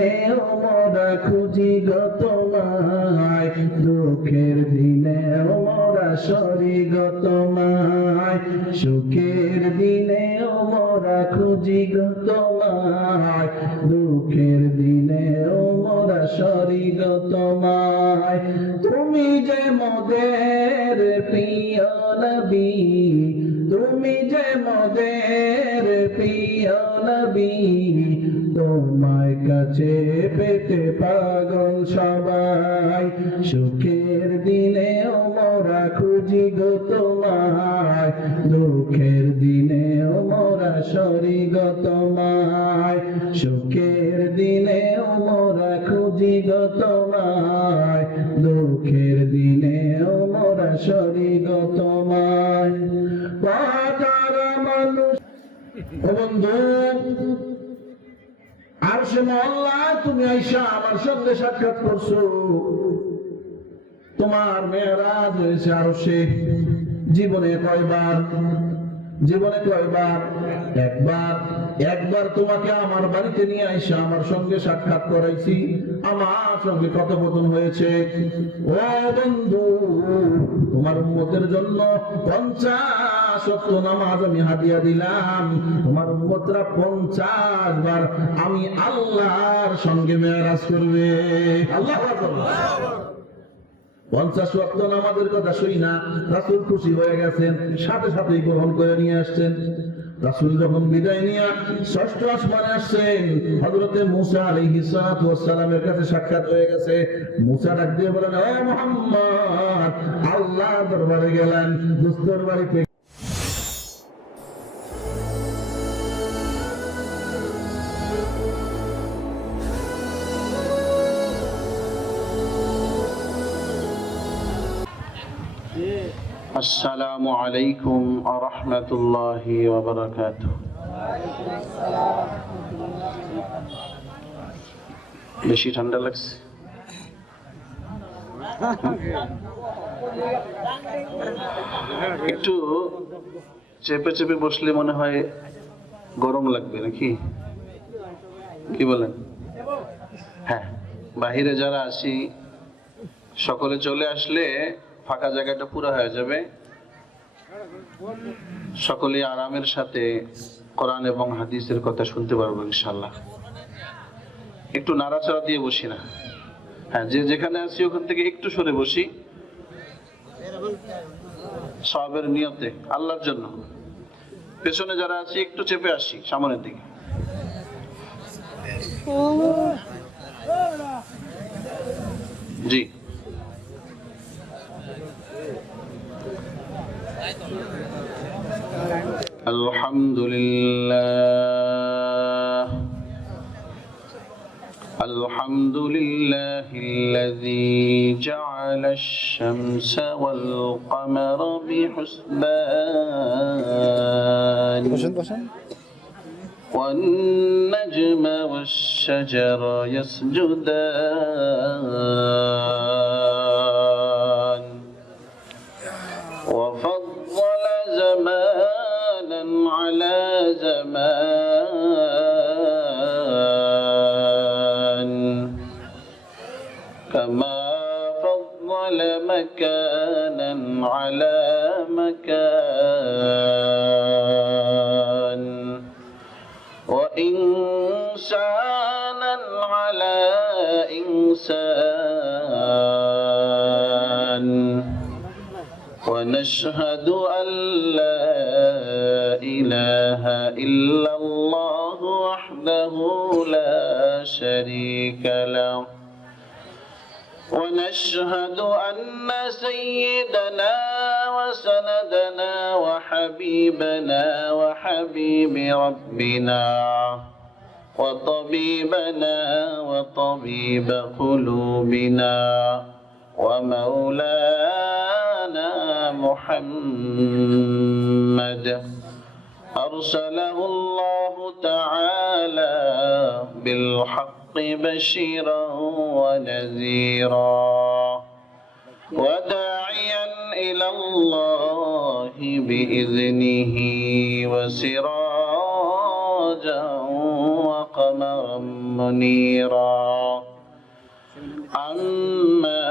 দিনেও মোরা খুঁজি গো তোমায়, দুঃখের দিনেও মোরা সরি গো তোমায়, সুখের দিনেও মোরা খুঁজি গো তোমায়, দুঃখের দিনেও মোরা সরি গো তোমায়। তুমি যে মোদের প্রিয় নবী, তুমি যে মোদের প্রিয় নবী, তোমায় কাছে পেতে পাগল সবাই, সুখের দিনেও মোরা খুঁজি গো তোমায়, দুঃখের দিনেও মোরা সরি গো তোমায়, সুখের দিনেও মোরা খুঁজি গো তোমায়, দুঃখের দিনেও মোরা সরি গো তোমায়। পাতারা মানুষ ও বন্ধু, আর সে মহল্লা তুমি আইসা আমার সঙ্গে সাক্ষাৎ করছো, তোমার মেয়েরাজ হয়েছে আরো সে জীবনে কয়বার, জীবনে কয়বার? একবার। একবার তোমাকে আমার বাড়িতে নিয়ে আইসা আমার সঙ্গে সাক্ষাৎ করাইছি, আমার সঙ্গে কথোপকথন হয়েছে। ও বন্ধু, তোমার উম্মতের জন্য 50 ওয়াক্ত নামাজ আমি হাদিয়া দিলাম, তোমার উম্মতরা 50 বার আমি আল্লাহর সঙ্গে মেরাজ করবে। আল্লাহু আকবার। 50 ওয়াক্ত নামাজের কথা শুই না রাসূল খুশি হয়ে গেছেন, সাথে সাথেই গ্রহণ করে নিয়ে আসছেন। রাসূল যখন বিদায় নিয়ে ষষ্ঠ আসমানে আসছেন, হযরতে মূসা আলাইহিস সালাতু ওয়াস সালামের কাছে সাক্ষাৎ হয়ে গেছে। মূসা ডাক দিয়ে বলেন, ও মুহাম্মদ, আল্লাহর দরবারে গেলেন, দোস্তর বাড়িতে। আসসালামু আলাইকুম ওয়া রাহমাতুল্লাহি ওয়া বারাকাতুহু। বেশি ঠান্ডা লাগছে? একটু চেপে চেপে বসলে মনে হয় গরম লাগবে নাকি, কি বলেন? হ্যাঁ, বাহিরে যারা আছি সকলে চলে আসলে ফাঁকা জায়গাটা পুরো হয়ে যাবে, সকলে আরামের সাথে কোরআন এবং হাদিসের কথা শুনতে পারবো ইনশাআল্লাহ। একটু নাড়াচাড়া দিয়ে বসি না? হ্যাঁ, যে যেখানে আছি ওখান থেকে একটু সরে বসি, সওয়াবের নিয়তে, আল্লাহর জন্য। পেছনে যারা আছি একটু চেপে আসি সামনের দিকে। জি, আলহামদুলিল্লাহ আলহামদুলিল্লাহিল্লাযী জাআলাশ শামসা ওয়াল কমারা বিহুসবান ওয়ান নাজমা ওয়াশ শাজারা ইয়াসজুদান ওয়া ফাদ্দালা জামানান আলা জামান কামা ফাদ্দালা মাকানান আলা মাকান ওয়া ইনসানান আলা ইনসান ونشهد أن لا إله إلا الله وحده لا شريك له ونشهد أن سيدنا وسندنا وحبيبنا وحبيب ربنا وطبيبنا وطبيب قلوبنا ومولانا محمد أرسله الله تعالى بالحق بشيرا ونذيرا وداعيا إلى الله بإذنه وسراجا قمرا منيرا أما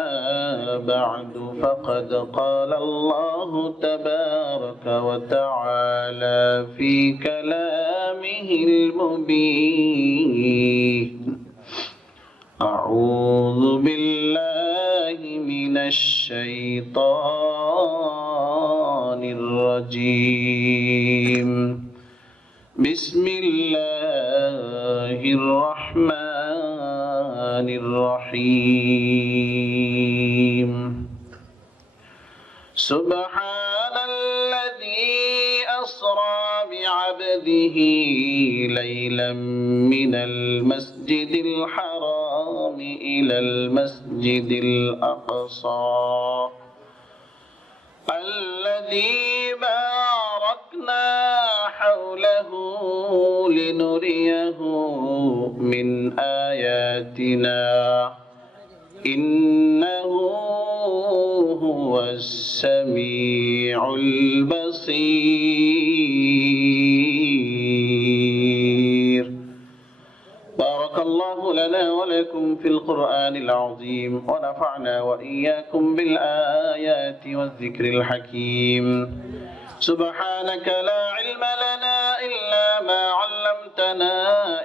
بعد فقد قال الله تبارك وتعالى في كلامه المبين أعوذ بالله من الشيطان الرجيم بسم الله الرحمن الرحيم سبحان الذي أسرى بعبده ليلا من المسجد الحرام إلى المسجد الأقصى الذي باركنا حوله لنريه من آياتنا إنه هو السميع البصير بارك الله لنا ولكم في القرآن العظيم ونفعنا وإياكم بالآيات والذكر الحكيم سبحانك لا علم لنا إلا ما علمتنا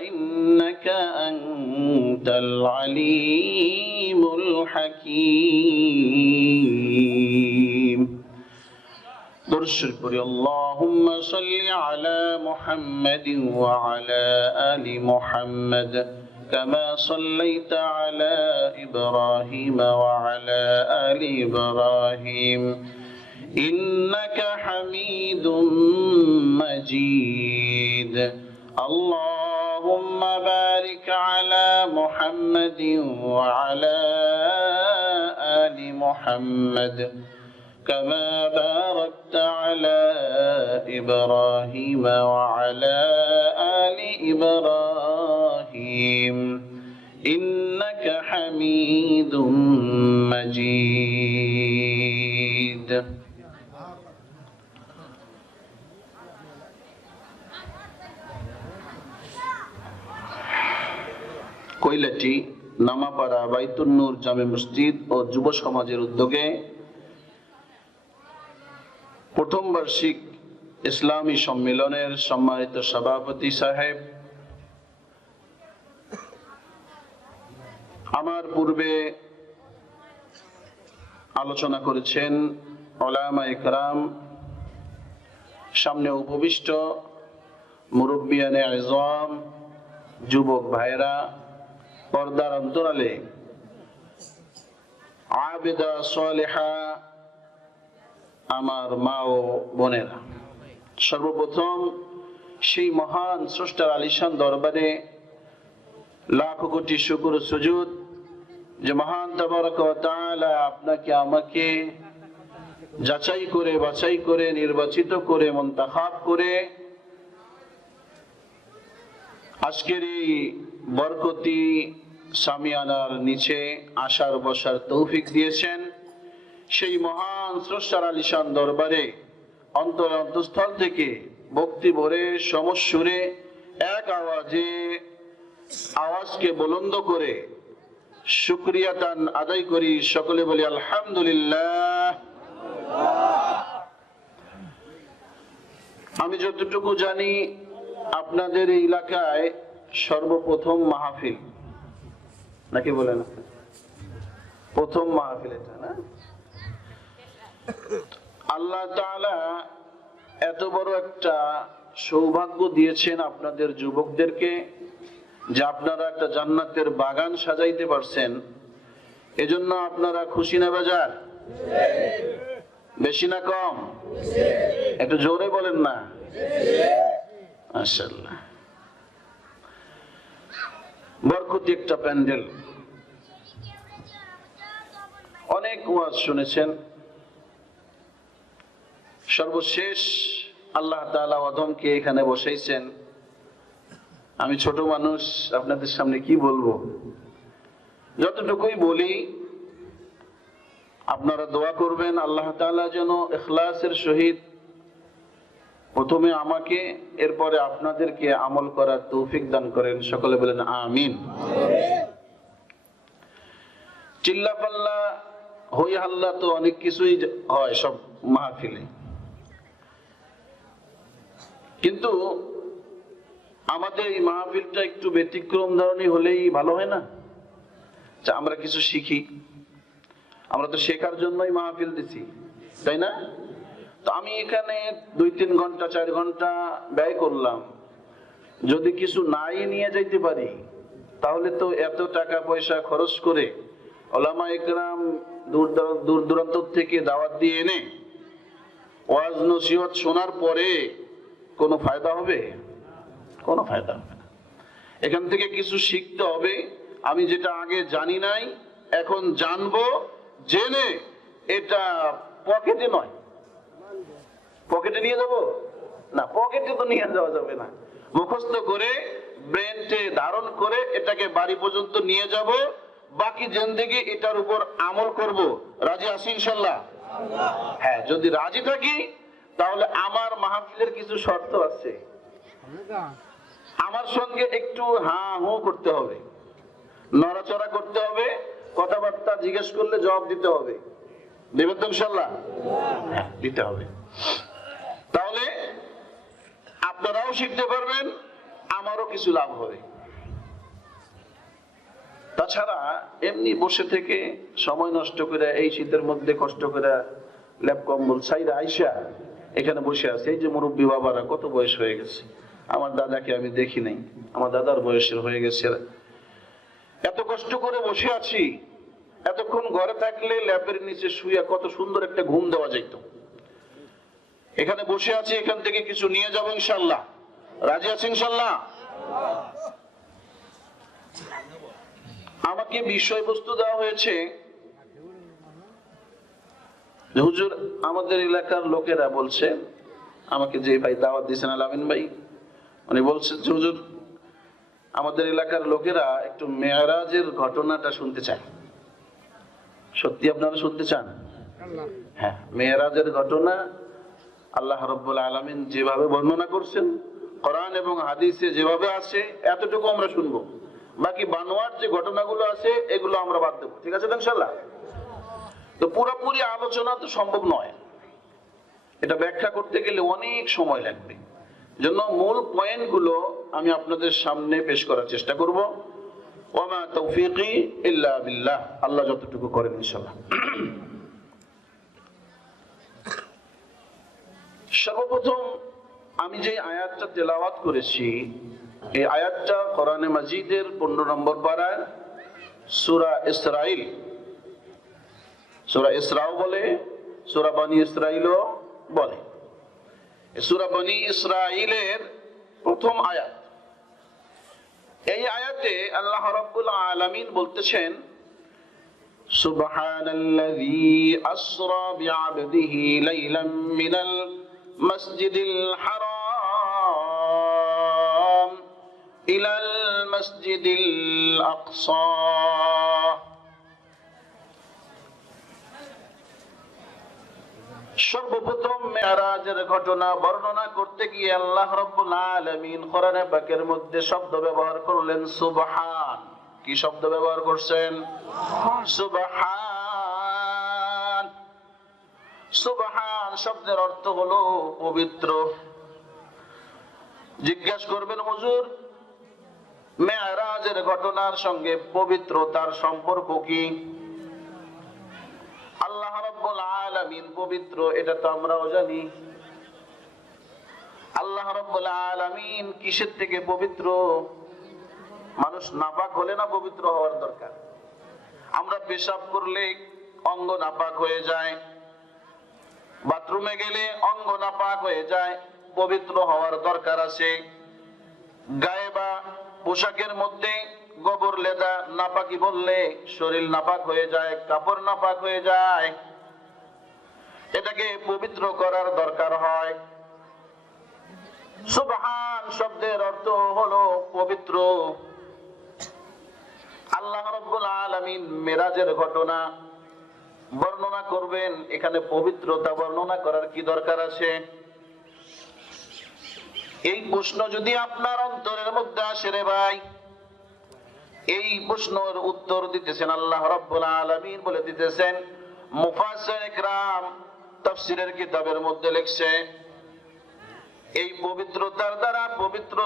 إنك أنت العليم الحكيم درشد اللهم صل على محمد وعلى آل محمد كما صليت على إبراهيم وعلى آل إبراهيم إنك حميد مجيد اللهم بارك على محمد وعلى آل محمد كما باركت على إبراهيم وعلى آل إبراهيم إنك حميد مجيد কৈলাটি নামাপাড়া বাইতুন নূর জামে মসজিদ ও যুব সমাজের উদ্যোগে প্রথম বার্ষিক ইসলামী সম্মেলনের সম্মানিত সভাপতি সাহেব, আমার পূর্বে আলোচনা করেছেন উলামা ইকরাম, সামনে উপবিষ্ট মুরব্বিয়ানে আযম, যুবক ভাইরা, পর্দার অন্তরালে আবেদা সালেহা, আমার মা ও বোনেরা, সর্বপ্রথম সেই মহান স্রষ্টার আলিশান দরবারে লাখ কোটি শুকর সুজুদ যে মহান তাবারক ওয়া তাআলা আপনাকে আমাকে যাচাই করে বাছাই করে নির্বাচিত করে মুনতাখাব করে আজকের এই বরকতি সামিয়ানার নিচে আসার বসার তৌফিক দিয়েছেন। সেই মহান স্রষ্টার আলিশান দরবারে অন্তঃস্থল থেকে ভক্তি ভরে সমস্বরে এক আওয়াজে আওয়াজকে বুলন্দ করে শুকরিয়াতান আদায় করি, সকলে বলি আলহামদুলিল্লাহ। আমি যতটুকু জানি আপনাদের এই এলাকায় সর্বপ্রথম মাহফিল, নাকি বলেন? প্রথম মাহফিল এটা, না? আল্লাহ তাআলা এত বড় একটা সৌভাগ্য দিয়েছেন আপনাদের যুবকদেরকে যে আপনারা একটা জান্নাতের বাগান সাজাইতে পারছেন। এজন্য আপনারা খুশি না বেজার? বেশি না কম? একটু জোরে বলেন না। মাশাআল্লাহ, বরকতি একটা প্যান্ডেল। অনেক ওয়াজ শুনেছেন, সর্বশেষ আল্লাহ তাআলা আদমকে এখানে বসাইছেন। আমি ছোট মানুষ, আপনাদের সামনে কি বলবো, যতটুকুই বলি আপনারা দোয়া করবেন আল্লাহ তাআলা যেন ইখলাসের সহিত প্রথমে আমাকে, এরপরে আপনাদেরকে আমল করার তৌফিক দান করেন। সকলে বলেন আমিন। চিল্লাপাল্লা হই হাল্লা তো অনেক কিছুই হয় সব মাহফিলে, কিন্তু আমাদের এই মাহফিলটা একটু ব্যতিক্রম ধরনের হলেই ভালো হয় না? যে আমরা কিছু শিখি, আমরা তো শেখার জন্যই মাহফিল দিছি, তাই না? তো আমি এখানে 2-3 ঘন্টা 4 ঘন্টা ব্যয় করলাম, যদি কিছু নাই নিয়ে যাইতে পারি তাহলে তো এত টাকা পয়সা খরচ করে ওলামা ইকরাম দূর দূরান্ত থেকে দাওয়াত দিয়ে এনে ওয়াজ নসিহত শোনার পরে কোনো ফায়দা হবে? কোনো ফায়দা হবে না। এখান থেকে কিছু শিখতে হবে। আমি যেটা আগে জানি নাই এখন জানবো, জেনে এটা পকেটে নয়, পকেটে নিয়ে যাবো না, পকেটে তো নিয়ে যাওয়া যাবে না, মুখস্থ করে ব্রেনটে ধারণ করে এটাকে বাড়ি পর্যন্ত নিয়ে যাব, বাকি জিন্দেগি এটার উপর আমল করব। রাজি আছি ইনশাআল্লাহ? হ্যাঁ, যদি রাজি থাকি তাহলে আমার মাহফিলের কিছু শর্ত আছে, আমার সঙ্গে একটু হ্যাঁ হু করতে হবে, নড়াচড়া করতে হবে, কথাবার্তা জিজ্ঞেস করলে জবাব দিতে হবে। দেবেন তো ইনশাআল্লাহ? হ্যাঁ, দিতে হবে। তাহলে আপনারাও শিখতে পারবেন, আমারও কিছু লাভ হবে। তাছাড়া এমনি বসে থেকে সময় নষ্ট করে এই শীতের মধ্যে কষ্ট করে ল্যাপ কম্বল ছাইরা আইসা এখানে বসে আছে, এই যে মুরব্বী বাবারা কত বয়স হয়ে গেছে, আমার দাদাকে আমি দেখি নাই, আমার দাদার বয়সের হয়ে গেছে, এত কষ্ট করে বসে আছি, এতক্ষণ ঘরে থাকলে ল্যাপের নিচে শুয়ে কত সুন্দর একটা ঘুম দেওয়া যেত। এখানে বসে আছি, এখান থেকে কিছু নিয়ে যাবো ইনশাল্লাহ। রাজি আছেন ইনশাল্লাহ? আমাকে বিষয়বস্তু দেওয়া হয়েছে, হুজুর আমাদের এলাকার লোকেরা বলছে, আমাকে যে ভাই দাওয়াত দিয়েছেন আলামিন ভাই, উনি বলছেন যে হুজুর আমাদের এলাকার লোকেরা একটু মেরাজের ঘটনাটা শুনতে চায়। সত্যি আপনারা শুনতে চান? হ্যাঁ, মেরাজের ঘটনা আল্লাহ রাব্বুল আলামিন যেভাবে বর্ণনা করছেন কোরআন এবং হাদিসে যেভাবে আছে এতটুকু আমরা শুনবো, বাকি বানোয়ার যে ঘটনাগুলো আছে এগুলো আমরা বাদ দেবো। ঠিক আছে ইনশাআল্লাহ? তো পুরোপুরি আলোচনা তো সম্ভব নয়, এটা ব্যাখ্যা করতে গেলে অনেক সময় লাগবে, জন্য মূল পয়েন্ট গুলো আমি আপনাদের সামনে পেশ করার চেষ্টা করব। ওয়ামা তৌফিকি ইল্লা বিল্লাহ, আল্লাহ যতটুকু করেন ইনশাআল্লাহ। সর্বপ্রথম আমি যে আয়াতটা তেলাওয়াত করেছি, এই আয়াতটা কোরআনে মাজিদের 15 নম্বর পারায় সূরা ইসরাইল, সূরা ইসরাও বলে, সূরা বনী ইসরাইলও বলে। সূরা বনী ইসরাইলের প্রথম আয়াত। এই আয়াতে আল্লাহ রাব্বুল আলামিন বলতেছেন, সুবহানাল্লাযী আসরা বিআবদিহি লাইলাম মিনাল মাসজিদিল হারাম ইলাল মাসজিদিল আকসা। সর্বপ্রথম মেরাজের ঘটনা বর্ণনা করতে গিয়ে আল্লাহ রাব্বুল আলামিন কোরআনে পাকের মধ্যে শব্দ ব্যবহার করলেন সুবহান। কি শব্দ ব্যবহার করছেন? সুবহান। সুবহান শব্দের অর্থ হলো পবিত্র। জিজ্ঞাসা করবেন হুজুর মেরাজের ঘটনার সঙ্গে পবিত্রতার সম্পর্ক কি? আল্লাহ রাব্বুল আলামিন পবিত্র, এটা তো আমরাও জানি। আল্লাহ রাব্বুল আলামিন কিসের থেকে পবিত্র? মানুষ নাপাক হলে না পবিত্র হওয়ার দরকার। আমরা পেশাব করলে অঙ্গ নাপাক হয়ে যায়, বাথরুমে গেলে অঙ্গ নাপাক হয়ে যায়, পবিত্র হওয়ার দরকার আছে। গায়ে বা পোশাকের মধ্যে গোবর লেদা নাপাকি বললে শরীর নাপাক হয়ে যায়, কাপড় নাপাক হয়ে যায়, এটাকে পবিত্র করার দরকার হয়। সুবহান শব্দের অর্থ হলো পবিত্র। আল্লাহ রাব্বুল আলামিন মেরাজের ঘটনা বর্ণনা করবেন, এখানে পবিত্রতা বর্ণনা করার কি দরকার আছে? এই প্রশ্ন যদি আপনার অন্তরের মধ্যে আসে রে ভাই, এই প্রশ্নের উত্তর দিতেছেন আল্লাহ রাব্বুল আলামিন, বলে দিতেছেন মুফাসসির ইকরাম তাফসীরের কিতাবের মধ্যে লিখছে, এই পবিত্রতার দ্বারা পবিত্র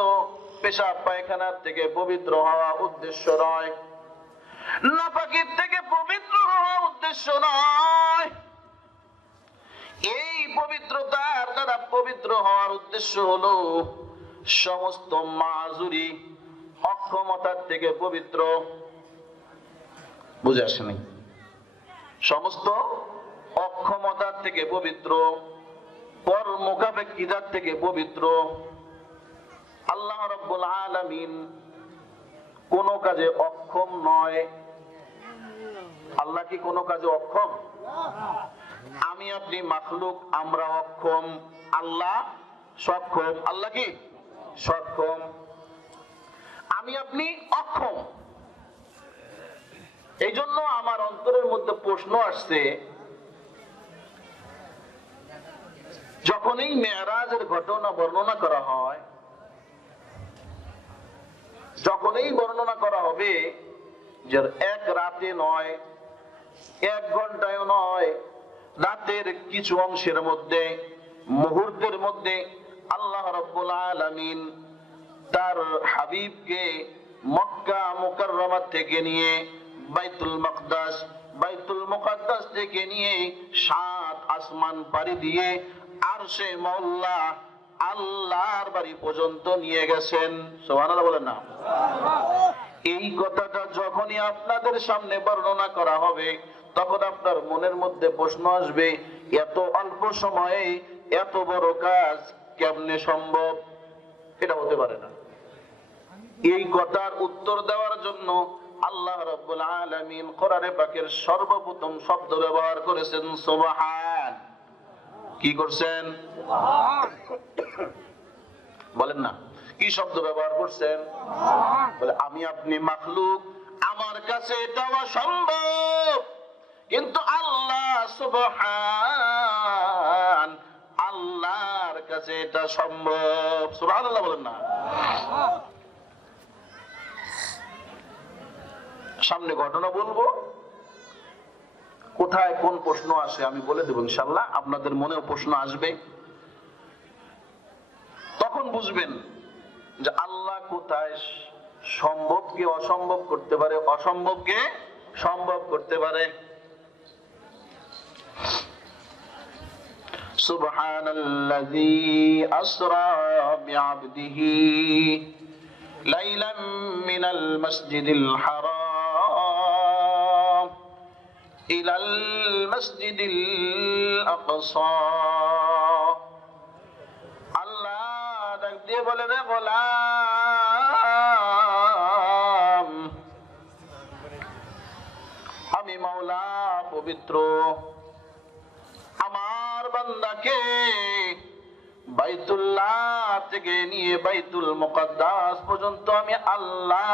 পেশাব পায়খানার থেকে পবিত্র হওয়া উদ্দেশ্য নয়, নাপাকির থেকে পবিত্র হওয়া উদ্দেশ্য নয়। এই পবিত্রতার দ্বারা পবিত্র হওয়ার উদ্দেশ্য হলো সমস্ত মাজুরি, অক্ষমতার থেকে পবিত্র। বুঝে আসেনি? সমস্ত অক্ষমতার থেকে পবিত্র, কর্মকাবেক্ষিতার থেকে পবিত্র। আল্লাহ রাব্বুল আলামিন কোন কাজে অক্ষম নয়। আল্লাহ কি কোন কাজে অক্ষম? আমি আপনি মাখলুক, আমরা অক্ষম, আল্লাহ সক্ষম। আল্লাহ কি সক্ষম, আমি আপনি অক্ষম। এই জন্য আমার অন্তরের মধ্যে প্রশ্ন আসছে, যখন এই মেরাজের ঘটনা বর্ণনা করা হয়, যখন এই বর্ণনা করা হবে যে এক রাতে নয়, এক ঘন্টায় নয়, রাতের কিছু অংশের মধ্যে, মুহূর্তের মধ্যে আল্লাহ রাব্বুল আলামিন তার হাবিবকে মক্কা মুকাররমা থেকে নিয়ে বাইতুল মুকাদ্দাস থেকে নিয়ে 7 আসমান পাড়ি দিয়ে আরশে মাওলা আল্লাহর বাড়ি পর্যন্ত নিয়ে গেছেন। সুবহানাল্লাহ বলেন না? এই কথাটা যখনই আপনাদের সামনে বর্ণনা করা হবে, তখন আপনার মনের মধ্যে প্রশ্ন আসবে, এত অল্প সময়ে এত বড় কাজ কেমনে সম্ভব? এটা হতে পারে না। এই কথার উত্তর দেওয়ার জন্য আল্লাহ রাব্বুল আলামিন কোরআনে পাকের সর্বপ্রথম শব্দ ব্যবহার করেছেন সুবহান। কি করছেন? বলেন না, কি শব্দ ব্যবহার করছেন? বলে আমি আপনি মাখলুক, আমার কাছে এটা অসম্ভব, কিন্তু আল্লাহ সুবহান, আল্লাহর কাছে এটা সম্ভব। সুবহানাল্লাহ বলেন না? সামনে ঘটনা বলবো, কোথায় কোন প্রশ্ন আসে আমি বলে দেব ইনশাআল্লাহ। আপনাদের মনেও প্রশ্ন আসবে, তখন বুঝবেন যে আল্লাহ কোথায় সম্ভবকে অসম্ভব করতে পারে, অসম্ভবকে সম্ভব করতে পারে। সুবহানাল্লাযী আসরা বিআবদিহি লাইলাম মিনাল মাসজিদিল হারাম ইলাল মাসজিদিল আকসা। আল্লাহ ডাক দিয়ে বলে, রে গোলাম, আমি মাওলা পবিত্র, আমার বান্দাকে বাইতুল্লাহ থেকে নিয়ে বাইতুল মুকাদ্দাস পর্যন্ত আমি আল্লাহ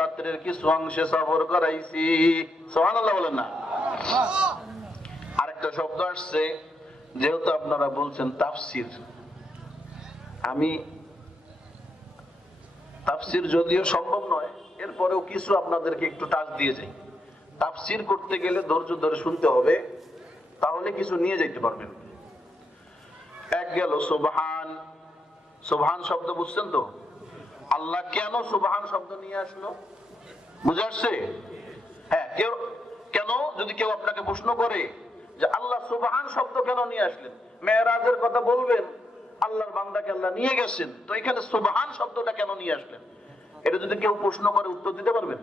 রাত্রের কিছু অংশে সফর করাইছি। সুবহানাল্লাহ বলেন না? আরেকটা শব্দ আসছে, যেহেতু আপনারা বলছেন তাফসীর, আমি তাফসীর যদিও সম্ভব নয়, এরপরেও কিছু আপনাদেরকে একটু টাচ দিয়ে যাই। তাফসীর করতে গেলে ধৈর্য ধরে শুনতে হবে, তাহলে কিছু নিয়ে যেতে পারবেন। এক গেল সুবহান। সুবহান শব্দ বুঝছেন তো? আল্লাহ কেন সুবহান শব্দ নিয়ে আসলো বুঝে আসছে? হ্যাঁ, কেন, যদি কেউ আপনাকে প্রশ্ন করে যে আল্লাহ সুবহান শব্দ কেন নিয়ে আসলেন, মেরাজের কথা বলবেন, আল্লাহর বান্দাকে আল্লাহ নিয়ে গেছেন, তো এখানে সুবহান শব্দটা কেন নিয়ে আসলেন, এটা যদি কেউ প্রশ্ন করে উত্তর দিতে পারবেন?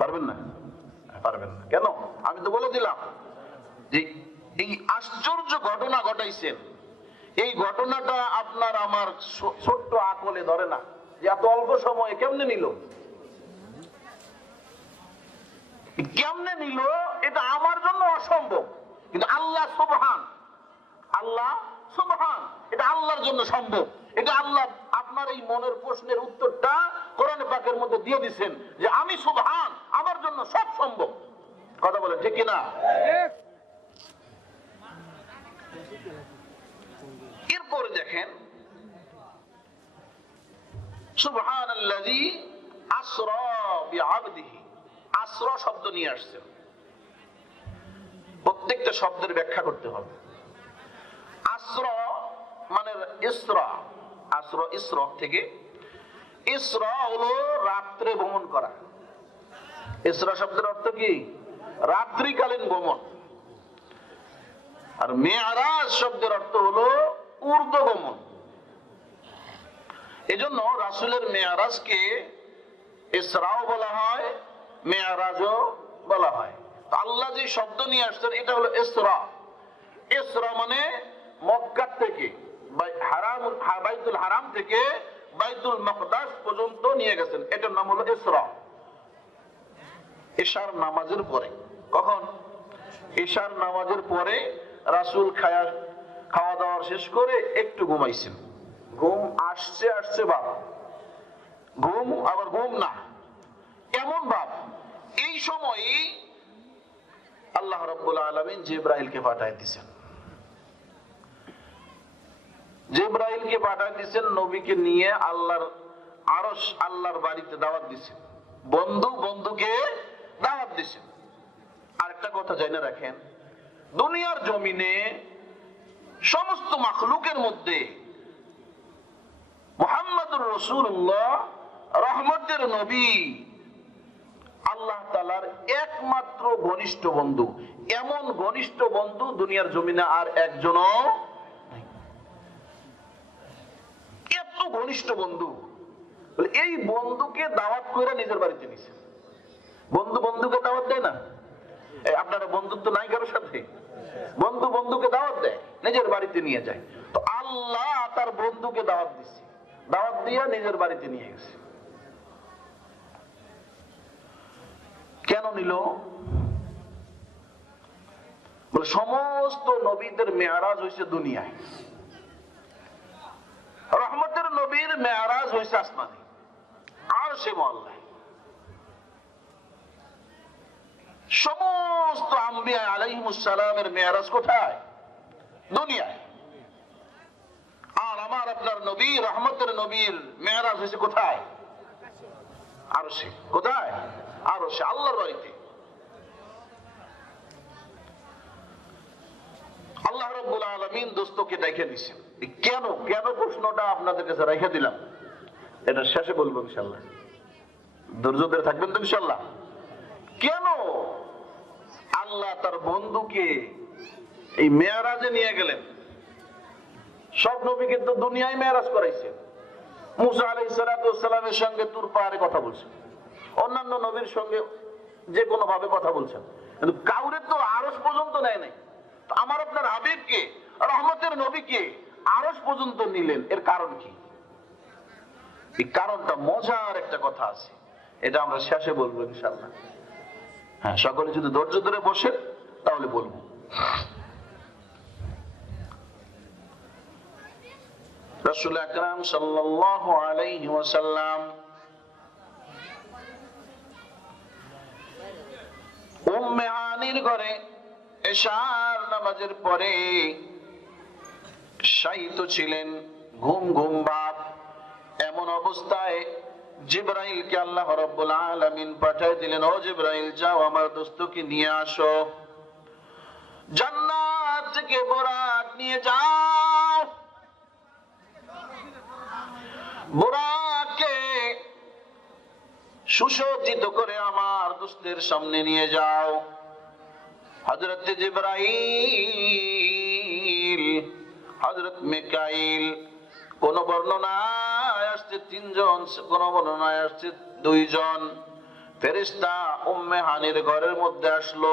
পারবেন না? পারবেন না। কেন? আমি তো বলে দিলাম যে এই আশ্চর্য ঘটনা ঘটাইছেন, এই ঘটনাটা আপনার আমার ছোট্ট আকলে ধরে না, যে এত অল্প সময়ে কেমনে নিল, কেমনে নিল, এটা আমার জন্য অসম্ভব, কিন্তু আল্লাহ সুবহান, আল্লাহ সুবহান, এটা আল্লাহর জন্য সম্ভব। এটা আল্লাহ আপনার এই মনের প্রশ্নের উত্তরটা কোরআন পাকের মধ্যে দিয়ে দিচ্ছেন যে আমি সুবহান, আমার জন্য সব সম্ভব। কথা বলেন ঠিক কিনা? এরপরে দেখেন সুবহানাল্লাযী আসরা বিআবদিহি, আসরা শব্দ নিয়ে আসছে, প্রত্যেকটা শব্দের ব্যাখ্যা করতে হবে। আসরা মানে ইসরা, আসরা ইসরা থেকে, ইসরা হলো রাত্রে ভ্রমণ করা। ইসরা শব্দের অর্থ কি? রাত্রিকালীন ভ্রমণ। আর মেয়ারাজ শব্দের অর্থ হলো ঊর্ধ্ব ভ্রমণ। এজন্য রাসূলের মেয়ারাজকে ইসরাও বলা হয়, মেয়ারাজও বলা হয়। তো আল্লাহ যে শব্দ নিয়ে আসছেন এটা হলো ইসরা। ইসরা মানে মক্কা থেকে বাইতুল হারাম থেকে বাইতুল মাকদাস পর্যন্ত নিয়ে গেছেন, এটার নাম হলো ইসরা। ইশার নামাজের পরে, কখন? ইশার নামাজের পরে রাসূল খাওয়া দাওয়া শেষ করে একটু ঘুমাইছেন। ঘুম আসছে আসছে ভাব, ঘুম আবার ঘুম না এমন ভাব। এই সময়ই আল্লাহ রাব্বুল আলামিন জিবরাইলকে পাঠায় দিয়েছেন। জিবরাইলকে পাঠায় দিয়েছেন নবীকে নিয়ে আল্লাহর আরশ, আল্লাহর বাড়িতে দাওয়াত দিয়েছেন। বন্ধু বন্ধুকে দাওয়াত দিয়েছেন। আরেকটা কথা জানা রাখেন, দুনিয়ার জমিনে সমস্ত মাখলুকের মধ্যে মুহাম্মদুর রাসূলুল্লাহ রহমতের নবী আল্লাহ তাআলার একমাত্র ঘনিষ্ঠ বন্ধু। এমন ঘনিষ্ঠ বন্ধু দুনিয়ার জমিনে আর একজনও নাই। এত ঘনিষ্ঠ বন্ধু, এই বন্ধুকে দাওয়াত করে নিজের বাড়িতে নিয়েছে। বন্ধু বন্ধুকে দাওয়াত দেয় না? আপনারা বন্ধুত্ব নাই কারোর সাথে? বন্ধু বন্ধুকে দাওয়াত দেয়, নিজের বাড়িতে নিয়ে যায়। তো আল্লাহ তার বন্ধুকে দাওয়াত দিচ্ছে, দাওয়াত দিয়ে নিজের বাড়িতে নিয়ে গেছে। কেন নিল? বলে সমস্ত নবীদের মেয়ারাজ হয়েছে দুনিয়ায়, রহমতের নবীর মেয়ারাজ হয়েছে আসমানে, আরশে মুআল্লায়। সমস্ত আম্বিয়া আলাইহিমুস সালামের মেয়ারাজ কোথায়? দুনিয়ায়। আর আমার আপনার নবী, রহমতের নবীর মেয়ারাজ হয়েছে কোথায়? আরশে। কোথায়? আরশে, আল্লাহর বাড়িতে। আল্লাহ রাব্বুল আলামিন দোস্তকে ডেকে দিয়েছেন। কেন কেন প্রশ্নটা আপনাদের কাছে রেখে দিলাম, এটা শেষে বলবো ইনশাআল্লাহ। ধৈর্য ধরে থাকবেন তো ইনশাআল্লাহ। কেন আল্লাহ তার বন্ধুকে এই মেয়ারাজে নিয়ে গেলেন? সব নবীকে তো দুনিয়ায় মেয়ারাজ করাইছে। মুসা আলাইহিস সালামের সঙ্গে তুর পাহাড়ে কথা বলছেন, অন্যান্য নবীর সঙ্গে যে কোনো ভাবে কথা বলছেন, কিন্তু কাউরে তো আরশ পর্যন্ত নেয় নাই। আমার আপনার হাবিবকে, রহমতের নবীকে আরশ পর্যন্ত নিলেন, এর কারণ কি? এই কারণটা মজার একটা কথা আছে, এটা আমরা শেষে বলবো ইনশাআল্লাহ। হ্যাঁ, সকলে যদি ধৈর্য ধরে বসেন তাহলে বলবো। রাসূল আকরাম সাল্লাল্লাহু আলাইহি ওয়াসাল্লাম উম্মে হানির ঘরে এশার নামাজের পরে শায়িত ছিলেন, ঘুম ঘুম ভাব। এমন অবস্থায় জিবরাইলকে আল্লাহ রাব্বুল আলামিন পাঠিয়ে দিলেন, ও জিবরাইল যাও আমার দোস্তকে নিয়ে আসো, জান্নাত থেকে বোরাক নিয়ে যাও, বোরাককে সুসজ্জিত করে আমার দোস্তের সামনে নিয়ে যাও। হযরত জিবরাইল, হযরত মিকাইল, কোন বর্ণনায় আসছে 3 জন, কোন বর্ণনায় আসছে 2 জন ফেরেশতা উম্মে হানির ঘরের মধ্যে আসলো।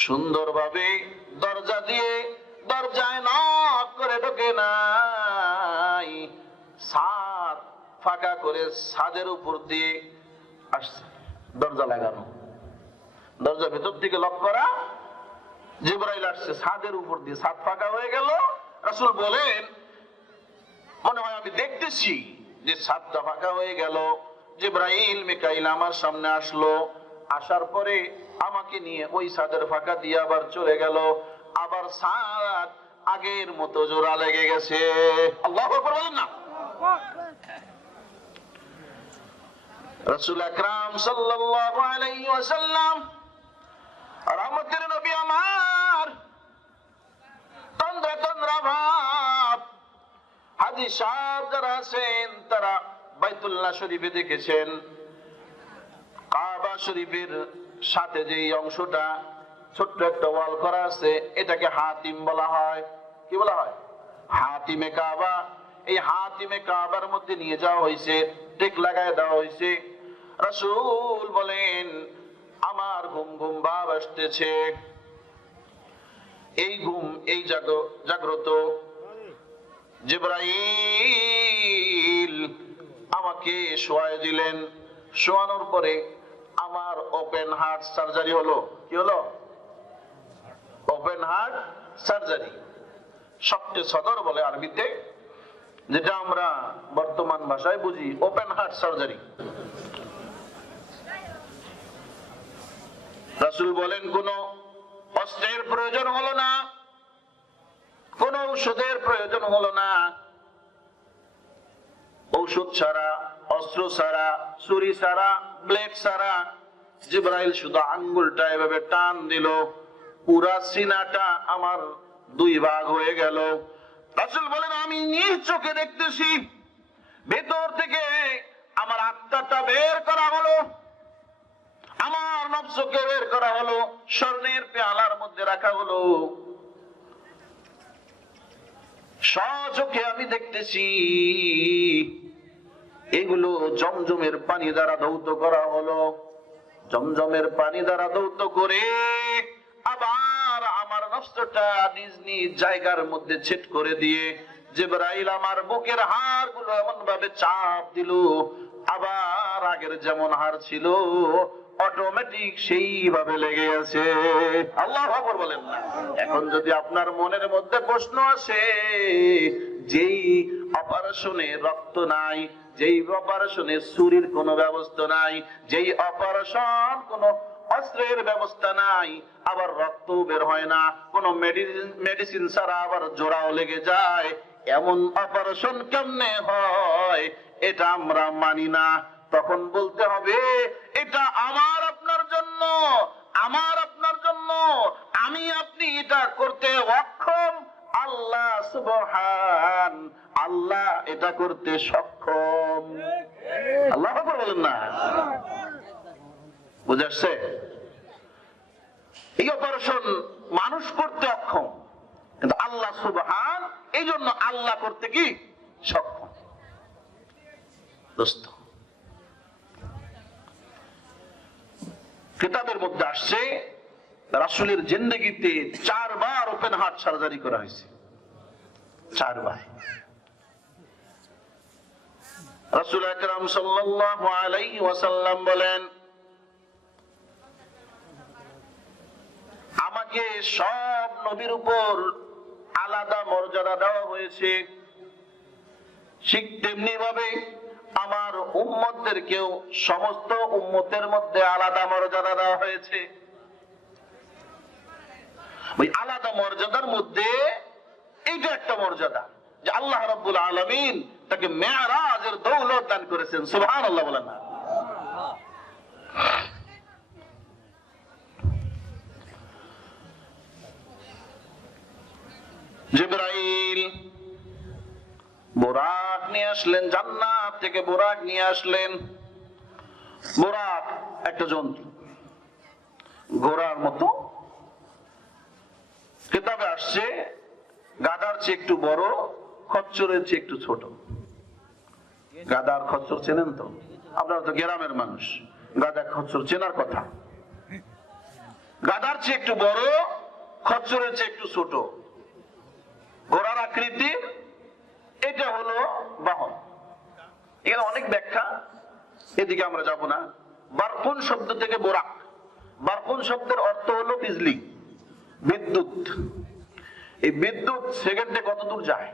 সুন্দরভাবে দরজা দিয়ে, দরজায় নক করে ঢোকে নাই, ছাদ ফাঁকা করে ছাদের উপর দিয়ে আসছে, দরজা লাগানো, দরজা ভেতর থেকে লক করা। জিবরাইল আসছে ছাদের উপর দিয়ে, ছাদ ফাঁকা হয়ে গেল। রাসূল বলেন, মনে হয় আমি দেখতেছি যে ছাদটা ফাঁকা হয়ে গেল। জিবরাইল মিকাইল আমার সামনে আসলো, আসার পরে আমাকে নিয়ে ওই ছাদের ফাঁকা দিয়ে আবার চলে গেল। আবার ছাদ আগের মতো জোড়া লেগে গেছে। আল্লাহু আকবার বলেন না? রাসূল আকরাম সাল্লাল্লাহু আলাইহি ওয়াসাল্লাম রহমতের নবী আমার, তন্দ্রা তন্দ্রা ভাব। হাজী সাহেব যারা আছেন তারা বাইতুল্লাহ শরীফে দেখেছেন, কাবা শরীফের সাথে যে অংশটা ছোট্ট একটা ওয়াল করা আছে, এটাকে হাতিম বলা হয়। কি বলা হয়? হাতিমে কাবা। এই হাতিমে কাবার মধ্যে নিয়ে যাওয়া হয়েছে, টেক লাগায় দেওয়া হয়েছে। রাসূল বলেন, আমার ঘুম ঘুম ভাব আসতেছে। এই ঘুম, এই জাগ্রত। জিবরাইল আমাকে শোয়ায় দিলেন। শোয়ানোর পরে আমার ওপেন হার্ট সার্জারি হলো। কি হলো? Open heart surgery. শক্তে সদর বলে আরবিতে, যেটা আমরা বর্তমান ভাষায় বুঝি ওপেন হার্ট সার্জারি। রাসূল বলেন, কোন অস্ত্রের প্রয়োজন হলো না, কোন ঔষধের প্রয়োজন হলো না। ঔষধ ছাড়া, অস্ত্র ছাড়া, ছুরি ছাড়া, ব্লেড ছাড়া জিবরাইল শুধু আঙ্গুলটা এভাবে টান দিল, পুরা সিনাটা আমার দুই ভাগ হয়ে গেল। রাসূল বলেন, আমি নিজ চোখে দেখতেছি, ভেতর থেকে আমার আত্মাটা বের করা হলো, আমার নফসকে বের করা হলো, স্বর্ণের পেয়ালার মধ্যে রাখা হলো। স্বচোখে আমি দেখতেছি এগুলো জমজমের পানি দ্বারা ধৌত করা হলো। জমজমের পানি দ্বারা ধৌত করে আবার আমার নফসটা নিজ নিজ জায়গার মধ্যে ছেদ করে দিয়ে জিবরাইল আমার বুকের হাড়গুলো এমন ভাবে চাপ দিল, আবার আগের যেমন হাড় ছিল অটোমেটিক সেইভাবে লেগে আছে। আল্লাহু আকবার বলেন না। এখন যদি আপনার মনের মধ্যে প্রশ্ন আসে, যেই অপারেশনে রক্ত নাই, যেই অপারেশনে ছুরির কোনো ব্যবস্থা নাই, যেই অপারেশন কোনো অস্ত্রের ব্যবস্থা নাই, আবার রক্ত বের হয় না, কোন মেডিসিন ছাড়া আবার জোড়াও লেগে যায়, এমন অপারেশন কেমনে হয়? এটা আমরা মানি না। তখন বলতে হবে, এটা আমার আপনার জন্য, আমার আপনার জন্য, আমি আপনি এটা করতে অক্ষম, আল্লাহ সুবহান, আল্লাহ এটা করতে সক্ষম। আল্লাহ বলেন না? বুঝাচ্ছে? এই অপারেশন মানুষ করতে অক্ষম, কিন্তু আল্লাহ সুবহান, এই জন্য আল্লাহ করতে কি সক্ষম। দোস্ত, কিতাবের মধ্যে আসছে রাসূলের জিন্দেগিতে 4 বার ওপেন হার্ট সার্জারি করা হয়েছে। 4 বার। রাসূল আকরাম সাল্লাল্লাহু আলাইহি ওয়াসাল্লাম বলেন, আমাকে সব নবীর উপর আলাদা মর্যাদা দেওয়া হয়েছে, ঠিক তেমনি ভাবে আমার উম্মতদেরকেও সমস্ত উম্মতের মধ্যে আলাদা মর্যাদা দেওয়া হয়েছে। ওই আলাদা মর্যাদার মধ্যে এইটা একটা মর্যাদা যে আল্লাহ রাব্বুল আলামিন তাকে মেরাজের দৌলত দান করেছেন। সুবহানাল্লাহ বলেন না? জিবরাইল বুরাক নিয়ে আসলেন, জান্নাত থেকে বুরাক নিয়ে আসলেন। বুরাক একটা জন্তু, ঘোড়ার মতো। কিতাবে আসছে গাধার চেয়ে একটু বড়, খচ্চরের চেয়ে একটু ছোট। গাধার খচ্চর চেনেন তো? আপনারা তো গ্রামের মানুষ, গাধা খচ্চর চেনার কথা। গাধার চেয়ে একটু বড়, খচ্চরের চেয়ে একটু ছোট, ঘোড়ার আকৃতি। এটা হলো বাহন। এখানে অনেক ব্যাখ্যা, এদিকে আমরা যাব না। বারকুন শব্দ থেকে বোরাক, বারকুন শব্দের অর্থ হলো বিজলি, বিদ্যুৎ। এই বিদ্যুৎ সেকেন্ডে কত দূর যায়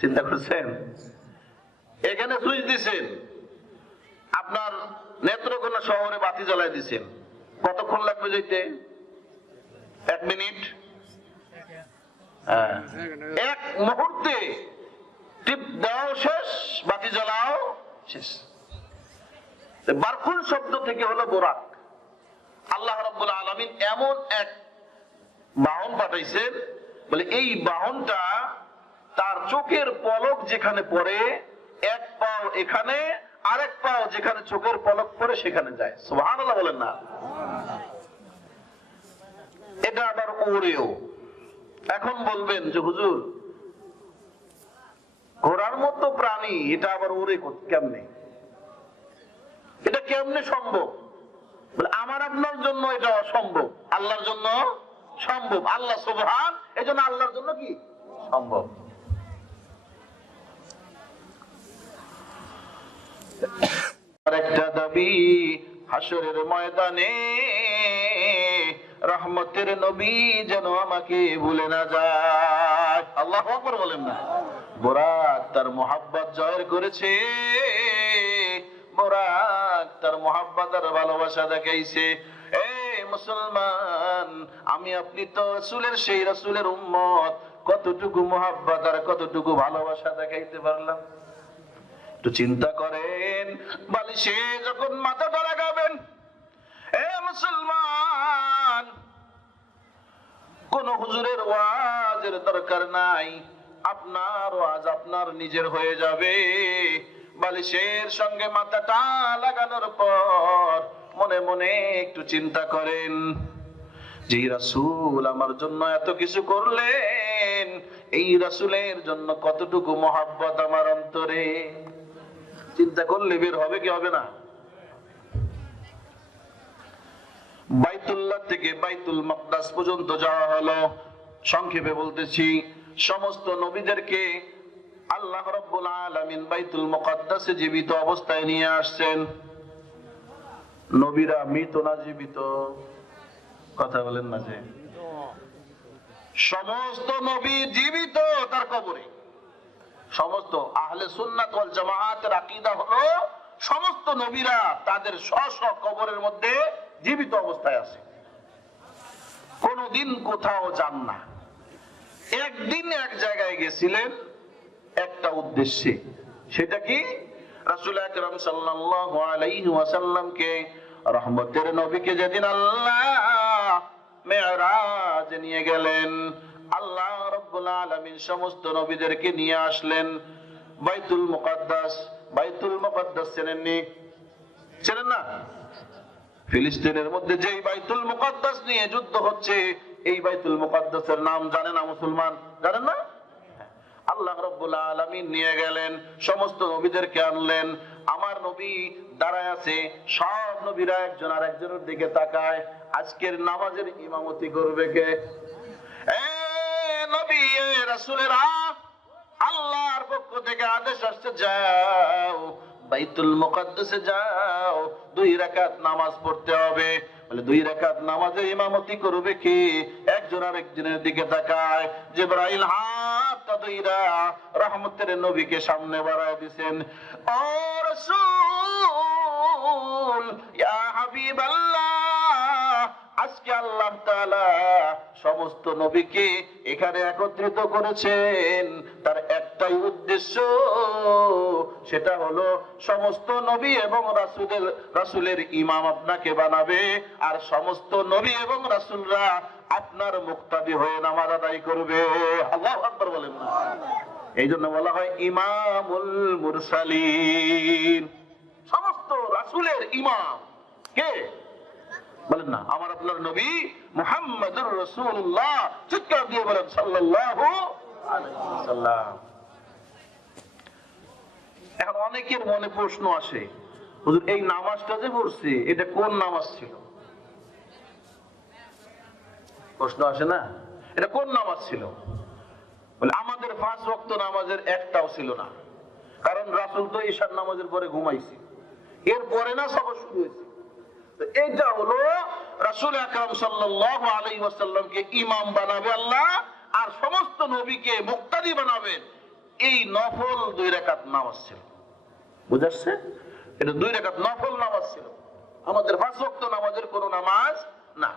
চিন্তা করছেন? এখানে সুইচ দিছেন, আপনার নেত্রকোনা শহরে বাতি জ্বালায় দিছেন, কতক্ষণ লাগবে যেতে? 1 মিনিট। এক মুহূর্তে টিপ দাও শেষ, বাতি জ্বালাও শেষ। বারকুল শব্দ থেকে হলো বোরাক। আল্লাহ রাব্বুল আলামিন এমন এক বাহন পাঠাইছেন, বলে এই বাহনটা তার চোখের পলক যেখানে পড়ে, এক পাও এখানে আরেক পাও যেখানে চোখের পলক পড়ে সেখানে যায়। সুবহানাল্লাহ বলেন না? এটা আবার ওরেও। এখন বলবেন যে হুজুর, ঘোড়ার মতো প্রাণী, এটা আবার ওরে কেমনে? এটা কেমনে সম্ভব? আমার আপনার জন্য এটা অসম্ভব, আল্লাহর জন্য সম্ভব। আল্লাহ সুবহান, এজন্য আল্লাহর জন্য কি সম্ভব। আরেকটা দাবি, হাসরের ময়দানে রহমতের নবী যেন আমাকে ভুলে না যায়। আল্লাহু আকবার বলেন না? বোরাক তার মোহাব্বত জয়ের করেছে, বোরাক তার মোহাব্বত আর ভালোবাসা দেখাইছে। মুসলমান, আমি আপনি তো রাসূলের, সেই রাসূলের উম্মত, কতটুকু মোহাব্বত আর কতটুকু ভালোবাসা দেখাইতে পারলাম একটু চিন্তা করেন। বালিশে যখন মাথাটা লাগাবেন, মুসলমান, কোন হুজুরের ওয়াজের দরকার নাই, আপনার ওয়াজ আপনার নিজের হয়ে যাবে। বালিশের সঙ্গে মাথাটা লাগানোর পর মনে মনে একটু চিন্তা করেন, যে রাসূল আমার জন্য এত কিছু করলেন, এই রাসূলের জন্য কতটুকু মহব্বত আমার অন্তরে। চিন্তা করলে বের হবে কি হবে না? বাইতুল্লাহ থেকে বাইতুল মাকদাস পর্যন্ত যাওয়া হলো। সংক্ষেপে বলতেছি, সমস্ত নবীদেরকে আল্লাহ রাব্বুল আলামিন বাইতুল মুকাদ্দাসে জীবিত অবস্থায় নিয়ে আসছেন। নবীরা মৃত না জীবিত? কথা বলেন না যে সমস্ত নবী জীবিত তার কবরে। সমস্ত আহলে সুন্নাত ওয়াল জামাআতের আকীদা হলো সমস্ত নবীরা তাদের স্ব কবরের মধ্যে জীবিত অবস্থায় আছে, কোনদিন কোথাও যান না। একদিন এক জায়গায় গেছিলেন একটা উদ্দেশ্যে, সেটা কি? রাসূল আকরাম সাল্লাল্লাহু আলাইহি ওয়াসাল্লামকে, রহমতের নবীকে যেদিন আল্লাহ মেরাজ নিয়ে গেলেন, আল্লাহ রাব্বুল আলামিন সমস্ত নবীদেরকে নিয়ে আসলেন বাইতুল মুকাদ্দাস। বাইতুল মুকাদ্দাস চেনেননি? চেনেন না? ফিলিস্তিনের মধ্যে যেই বাইতুল মুকাদ্দাস নিয়ে যুদ্ধ হচ্ছে, এই বাইতুল মুকাদ্দাসের নাম জানে না মুসলমান? জানেন না? আল্লাহ রাব্বুল আলামিন নিয়ে গেলেন, সমস্ত নবীদেরকে আনলেন। আমার নবী দাঁড়ায় আছে, সব নবীরা একজন আরেকজনের দিকে তাকায়। আজকের নামাজের ইমামতি করবে কে? নবী রাসূলেরা, আল্লাহর পক্ষ থেকে আদেশ আসছে, যাও বাইতুল মুকাদ্দাসে যাও, 2 রাকাত নামাজ পড়তে হবে। বলে 2 রাকাত নামাজের ইমামতি করবে কি? একজন আরেকজনের দিকে তাকায়। জিবরাইল হাতটা ধইরা রহমতের নবীকে সামনে বাড়ায় দিবেন। ও রাসূল, ইয়া হাবিবাল্লাহ, আজকে আল্লাহ তাআলা সমস্ত নবীকে এখানে একত্রিত করেছেন, তার একটাই উদ্দেশ্য, সেটা হলো সমস্ত নবী এবং রাসূলের ইমাম আপনাকে বানাবে, আর সমস্ত নবী এবং রাসূলরা আপনার মুক্তাদি হয়ে নামাজ আদায় করবে। আল্লাহু আকবার বলেন না? এই জন্য বলা হয় ইমামুল মুরসালিন। সমস্ত রাসূলের ইমাম কে? বলেন না? আমার আপনার নবী মুহাম্মদুর রাসূলুল্লাহ। চিৎকার দিয়ে বলেন সাল্লাল্লাহু আলাইহি ওয়াসাল্লাম। এখন অনেকের মনে প্রশ্ন আসে, হুজুর এই নামাজটা যে পড়ছি, এটা কোন নামাজ ছিল? প্রশ্ন আসে না? এটা কোন নামাজ ছিল? বলে আমাদের 5 ওয়াক্ত নামাজের একটাও ছিল না, কারণ রাসূল তো ঈশার নামাজের পরে ঘুমাইছে, এর পরে না সব শুরু হয়েছে। এটা হলো রাসূল আকরাম সাল্লাল্লাহু আলাইহি ওয়াসাল্লামকে ইমাম বানাবে আল্লাহ, আর সমস্ত নবীকে মুক্তাদি বানাবেন। এই নফল 2 রাকাত নামাজ ছিল। বুঝাচ্ছে? এটা 2 রাকাত নফল নামাজ ছিল, আমাদের 5 ওয়াক্ত নামাজের কোন নামাজ না।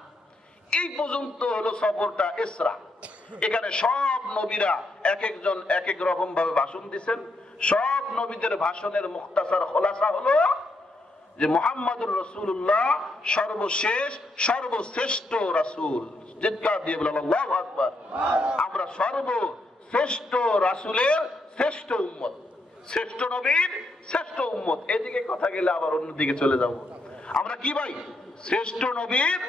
এই পর্যন্ত হলো সফরটা ইসরা। এখানে সব নবীরা এক একজন এক এক রকম ভাবে ভাষণ দিচ্ছেন। সব নবীদের ভাষণের মুখতাসার খোলাসা হলো যে মুহাম্মদুর রাসূলুল্লাহ সর্বশেষ সর্বশ্রেষ্ঠ রাসূল। চিৎকার দিয়ে বলেন আল্লাহু আকবার। আমরা সর্বশ্রেষ্ঠ রাসূলের শ্রেষ্ঠ উম্মত, শ্রেষ্ঠ নবীর শ্রেষ্ঠ উম্মত। এদিকে কথা গেলে আবার অন্যদিকে চলে যাব। আমরা কি ভাই? শ্রেষ্ঠ নবীর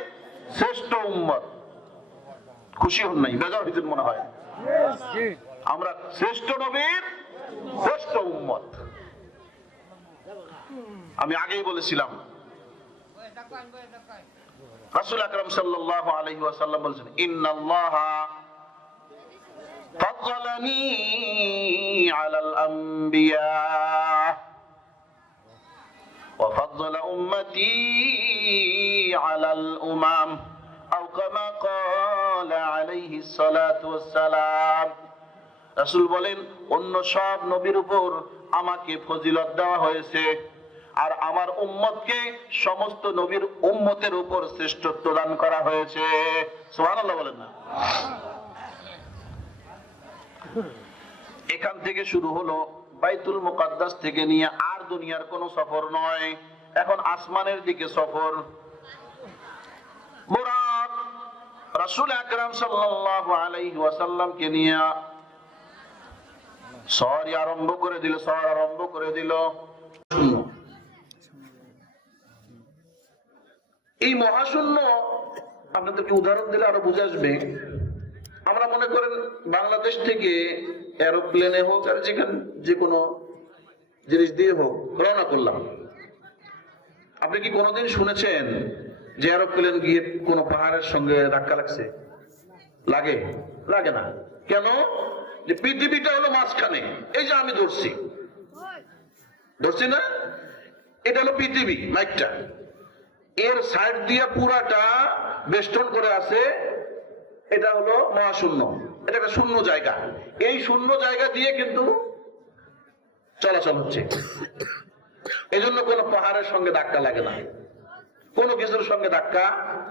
শ্রেষ্ঠ উম্মত। খুশি হন নাই? বেজার হইতেন মনে হয়। আমরা শ্রেষ্ঠ নবীর শ্রেষ্ঠ উম্মত। আমি আগেই বলেছিলাম রাসূল আকরাম সাল্লাল্লাহু আলাইহি ওয়াসাল্লাম বলেছেন, ইন্নাল্লাহা ফাদ্দালানি আলাল আম্বিয়া ওয়া ফাদ্দালা উম্মতি আলাল উমাম আও কামা ক্বালা আলাইহিস সালাতু ওয়াস সালাম। রাসূল বলেন, অন্য সব নবীর উপর আমাকে ফজিলত দেওয়া হয়েছে, আর আমার উম্মতকে সমস্ত নবীর উম্মতের উপর শ্রেষ্ঠত্ব দান করা হয়েছে। সুবহানাল্লাহ বলেন না? এখান থেকে শুরু হলো বাইতুল মুকাদ্দাস থেকে নিয়ে আর দুনিয়ার কোনো সফর নয়, এখন আসমানের দিকে সফর। মুরাদ রাসূল আকরাম সাল্লাল্লাহু আলাইহি ওয়াসাল্লামকে নিয়ে সওয়ার আরম্ভ করে দিল। এই মহাশূন্য আপনাদেরকে উদাহরণ দিলে আরো বুঝে আসবে। আমরা মনে করেন বাংলাদেশ থেকে এরোপ্লেনে হোক আর যেখানে যে কোনো জিনিস দিয়ে হোক রওনা করলাম। আপনি কি কোনোদিন শুনেছেন যে এরোপ্লেন গিয়ে কোনো পাহাড়ের সঙ্গে ধাক্কা লাগছে? লাগে না। কেন? যে পৃথিবীটা হলো মাঝখানে। এই যে আমি ধরছি না, এটা হলো পৃথিবী, মাইকটা এর সাইড দিয়ে পুরাটা বেষ্টন করে আছে। এটা হলো মহাশূন্য, এটা একটা শূন্য জায়গা। এই শূন্য জায়গা দিয়ে কিন্তু চলাচল হচ্ছে। এই জন্য কোনো পাহাড়ের সঙ্গে ধাক্কা লাগে না, কোনো কিছুর সঙ্গে ধাক্কা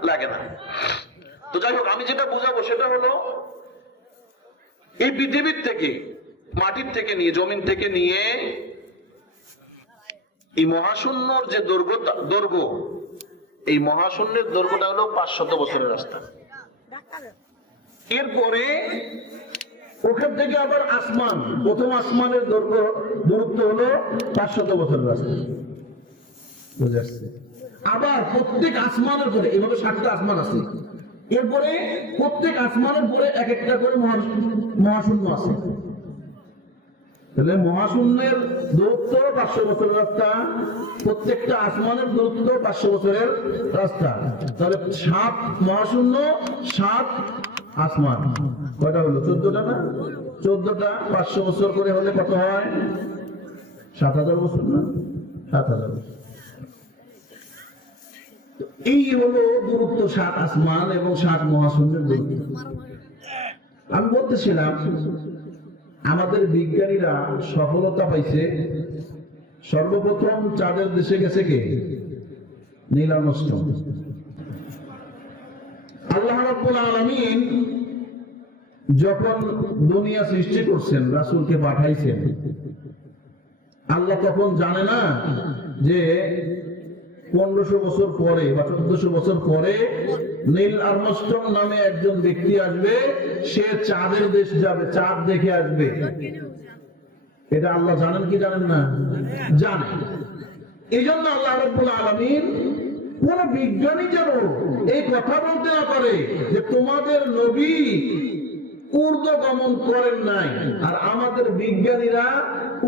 লাগে না। তো যাই হোক, আমি যেটা বুঝাবো সেটা হলো এই পৃথিবীর থেকে, মাটির থেকে নিয়ে, জমিন থেকে নিয়ে এই মহাশূন্যর যে দৈর্ঘ্য, এই মহাশূন্যের দৈর্ঘ্যটা হলো 500 বছরের রাস্তা। এরপরে ওখান থেকে আবার আসমান, প্রথম আসমানের দূরত্ব হলো 500 বছরের রাস্তা। বুঝে আসছে? আবার প্রত্যেক আসমানের পরে, এভাবে 7টা আসমান আছে, এরপরে প্রত্যেক আসমানের পরে এক একটা করে মহাশূন্য আছে। তাহলে মহাশূন্যের দূরত্ব 500 বছরের রাস্তা, প্রত্যেকটা আসমানের দূরত্ব 500 বছরের রাস্তা। তাহলে 7 মহাশূন্য, 7 আসমান, কয়টা হলো? 14টা না? 14টা 500 বছর করে হলে কত হয়? 7000 বছর না? 7000 বছর। এই হলো দূরত্ব, 7 আসমান এবং 7 মহাশূন্যের দূরত্ব। আমি বলতেছিলাম আমাদের বিজ্ঞানীরা সফলতা পাইছে। সর্বপ্রথম চাঁদের দেশে গেছে কে? Neil Armstrong. আল্লাহ রাব্বুল আলামিন যখন দুনিয়া সৃষ্টি করছেন, রাসূলকে পাঠাইছেন, আল্লাহ তখন জানে না যে 1500 বছর পরে বা 1400 বছর পরে নীল আর্মস্ট্রং নামে একজন ব্যক্তি আসবে, সে চাঁদের দেশ যাবে, চাঁদ দেখে আসবে। এটা আল্লাহ জানেন কি জানেন না? জানেন। এই জন্য আল্লাহ রাব্বুল আলামিন কোন বিজ্ঞানী যেন এই কথা বলতে না পারে যে তোমাদের নবী ঊর্ধ্ব গমন করেন নাই, আর আমাদের বিজ্ঞানীরা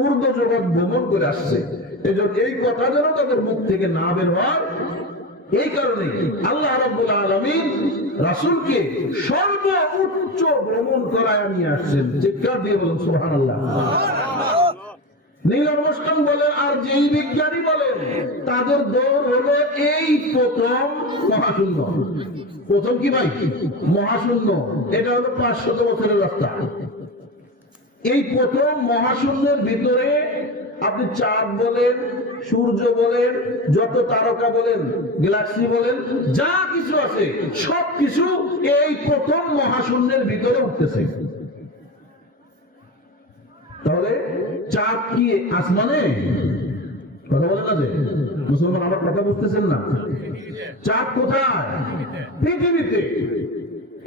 ঊর্ধ্ব জগৎ ভ্রমণ করে আসছে। এই কথা যেন তাদের মুখ থেকে না বের হয়, এই কারণে আল্লাহ রাব্বুল আলামিন রাসূলকে সর্বোচ্চ ভ্রমণ করায় নিয়ে আসছেন। চিৎকার দিয়ে বলুন সুবহানাল্লাহ। নীল আর্মস্ট্রং বলেন আর যেই বিজ্ঞানী বলেন, তাদের দৌড় হলো এই প্রথম মহাশূন্য। প্রথম কি ভাই? মহাশূন্য। এটা হলো 500 বছরের রাস্তা। এই প্রথম মহাশূন্যের ভিতরে আপনি চাঁদ বলেন, সূর্য বলেন, যত তারকা বলেন, গ্যালাক্সি বলেন, যা কিছু আছে সবকিছু এই প্রথম মহাশূন্যের ভিতরে উঠতেছে। তাহলে চাঁদ কি আসমানে? কথা বলে না যে মুসলমান, আমার কথা বুঝতেছেন না? চাঁদ কোথায়? পৃথিবীতে,